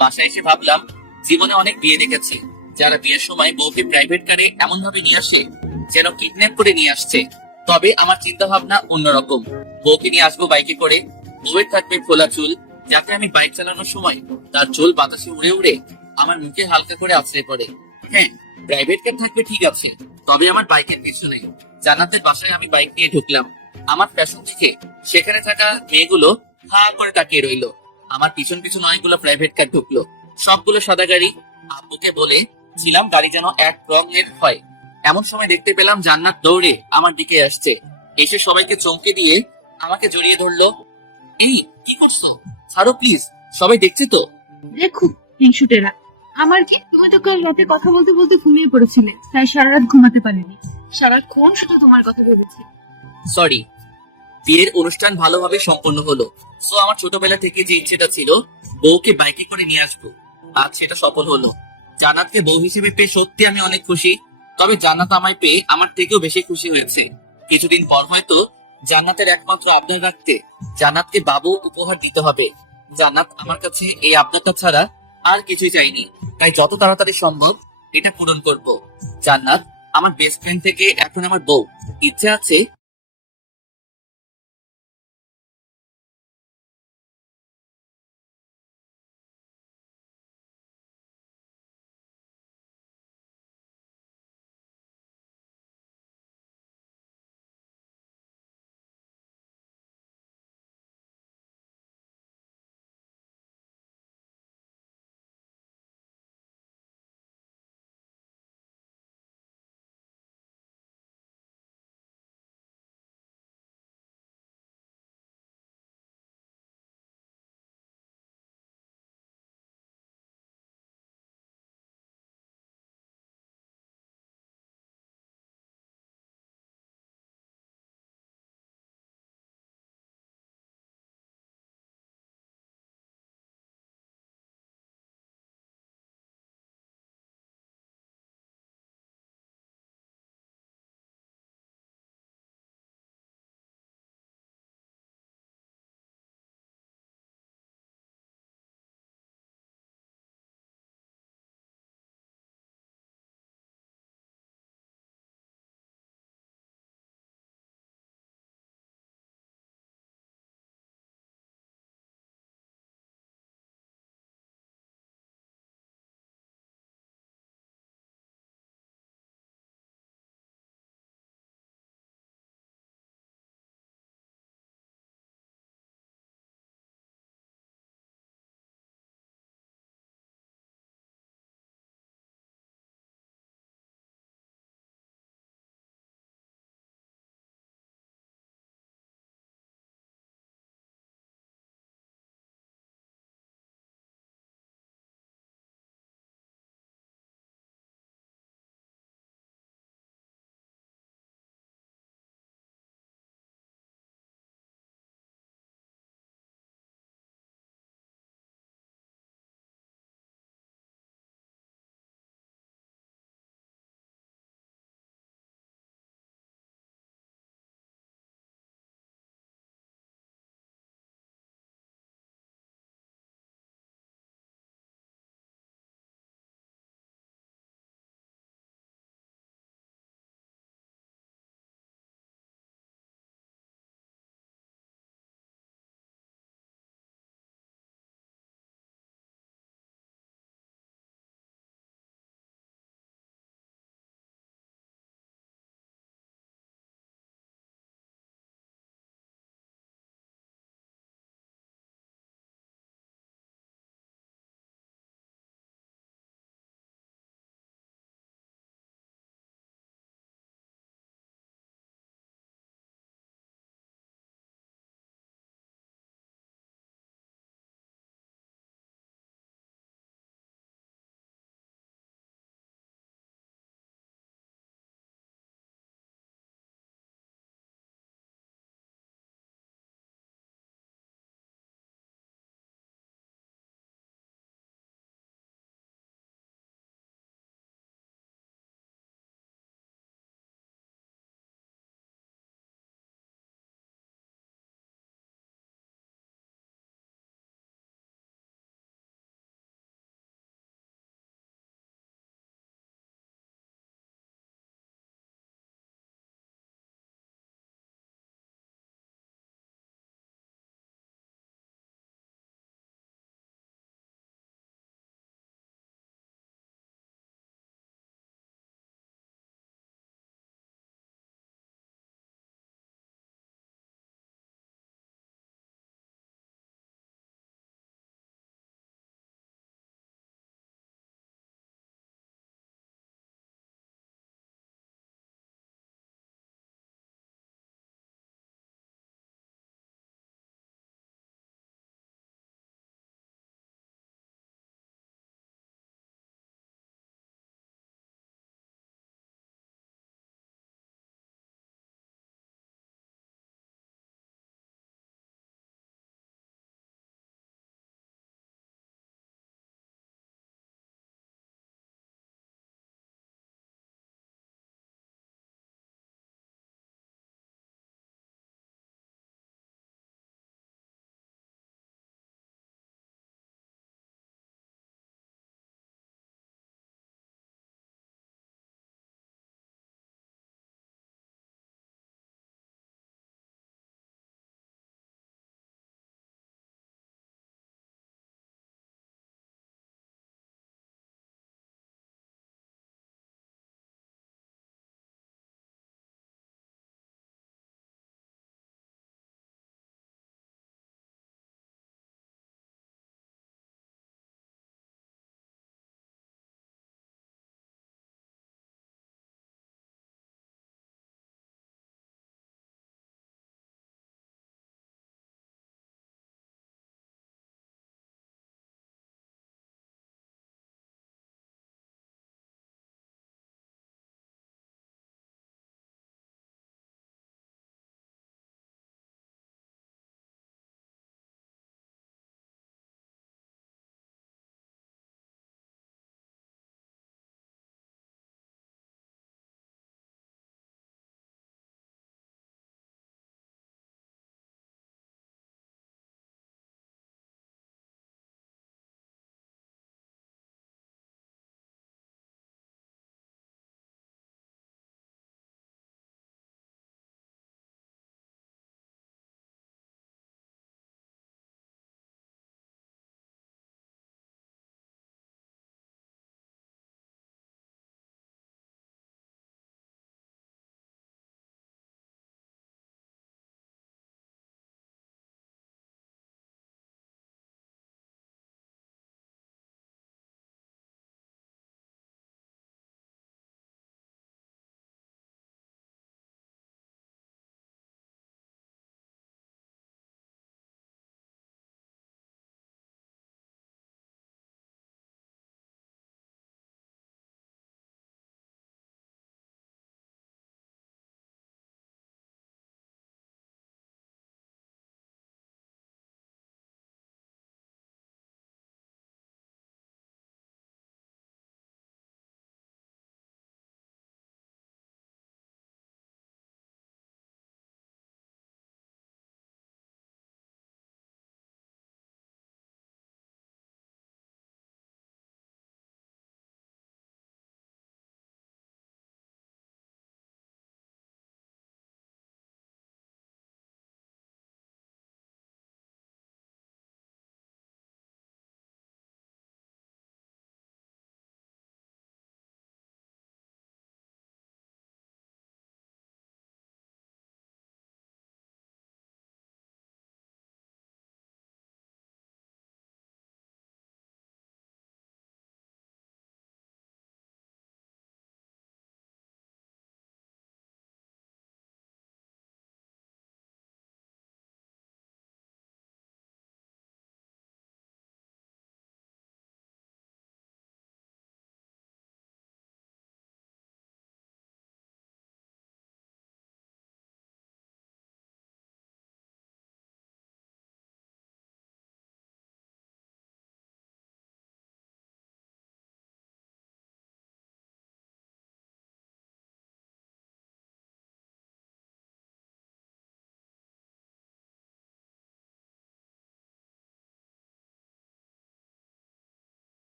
বাসায় এসে ভাবলাম, জীবনে অনেক বিয়ে দেখেছি যারা বিয়ের সময় বউকে প্রাইভেট কারে এমন ভাবে নিয়ে আসে যেন কিডন্যাপ করে নিয়ে আসছে। তবে আমার চিন্তা ভাবনা অন্যরকম। বউকে নিয়ে আসবো বাইকে করে, বউয়ের থাকবে খোলা চুল, যাতে আমি বাইক চালানোর সময় তার চুল বাতাসে উড়ে উড়ে আমার মুখে হালকা করে আছড়ে পড়ে। হ্যাঁ, প্রাইভেট কার থাকবে ঠিক আছে, তবে আমার বাইকের পিছনে। জান্নাতের বাসায় আমি বাইক নিয়ে ঢুকলাম। আমার ফ্যাশন দেখে সেখানে থাকা মেয়েগুলো হা করে তাকিয়ে রইলো। আমার পিছন পিছন অনেকগুলো প্রাইভেট কার ঢুকলো, সবগুলো সাদা গাড়ি। আব্বুকে বলে ছিলাম গাড়ি যেন এক রঙের হয়। এমন সময় দেখতে পেলাম জান্নাত দৌড়ে আমার দিকে আসছে, এসে সবাইকে চমকে দিয়ে আমাকে জড়িয়ে ধরলো। এই কি করছো? ছাড়ো প্লিজ, সবাই দেখছে তো। দেখো হিংসুটেরা, আমার কি, তুমি তো কাল রাতে কথা বলতে বলতে ঘুমিয়ে পড়েছিলে, তাই সারা রাত ঘুমাতে পারিনি। সারাক্ষণ শুধু তোমার কথা ভেবেছি। সরি। বিয়ের অনুষ্ঠান ভালোভাবে সম্পন্ন হলো। সো আমার ছোটবেলা থেকে যে ইচ্ছেটা ছিল বউকে বাইকে করে নিয়ে আসবো, আজ সেটা সফল হলো। জান্নাতকে বউ হিসেবে পেয়ে সত্যি আমি অনেক খুশি। তবে জান্নাত আমায় পেয়ে আমার থেকেও বেশি খুশি হয়েছে। কিছুদিন পর হয়তো জান্নাতের একমাত্র আবদার রাখতে জান্নাতকে বাবু উপহার দিতে হবে। জান্নাত আমার কাছে এই আবদারটা ছাড়া আর কিছুই চাইনি, তাই যত তাড়াতাড়ি সম্ভব এটা পূরণ করব। জান্নাত আমার বেস্ট ফ্রেন্ড থেকে এখন আমার বউ। ইচ্ছে আছে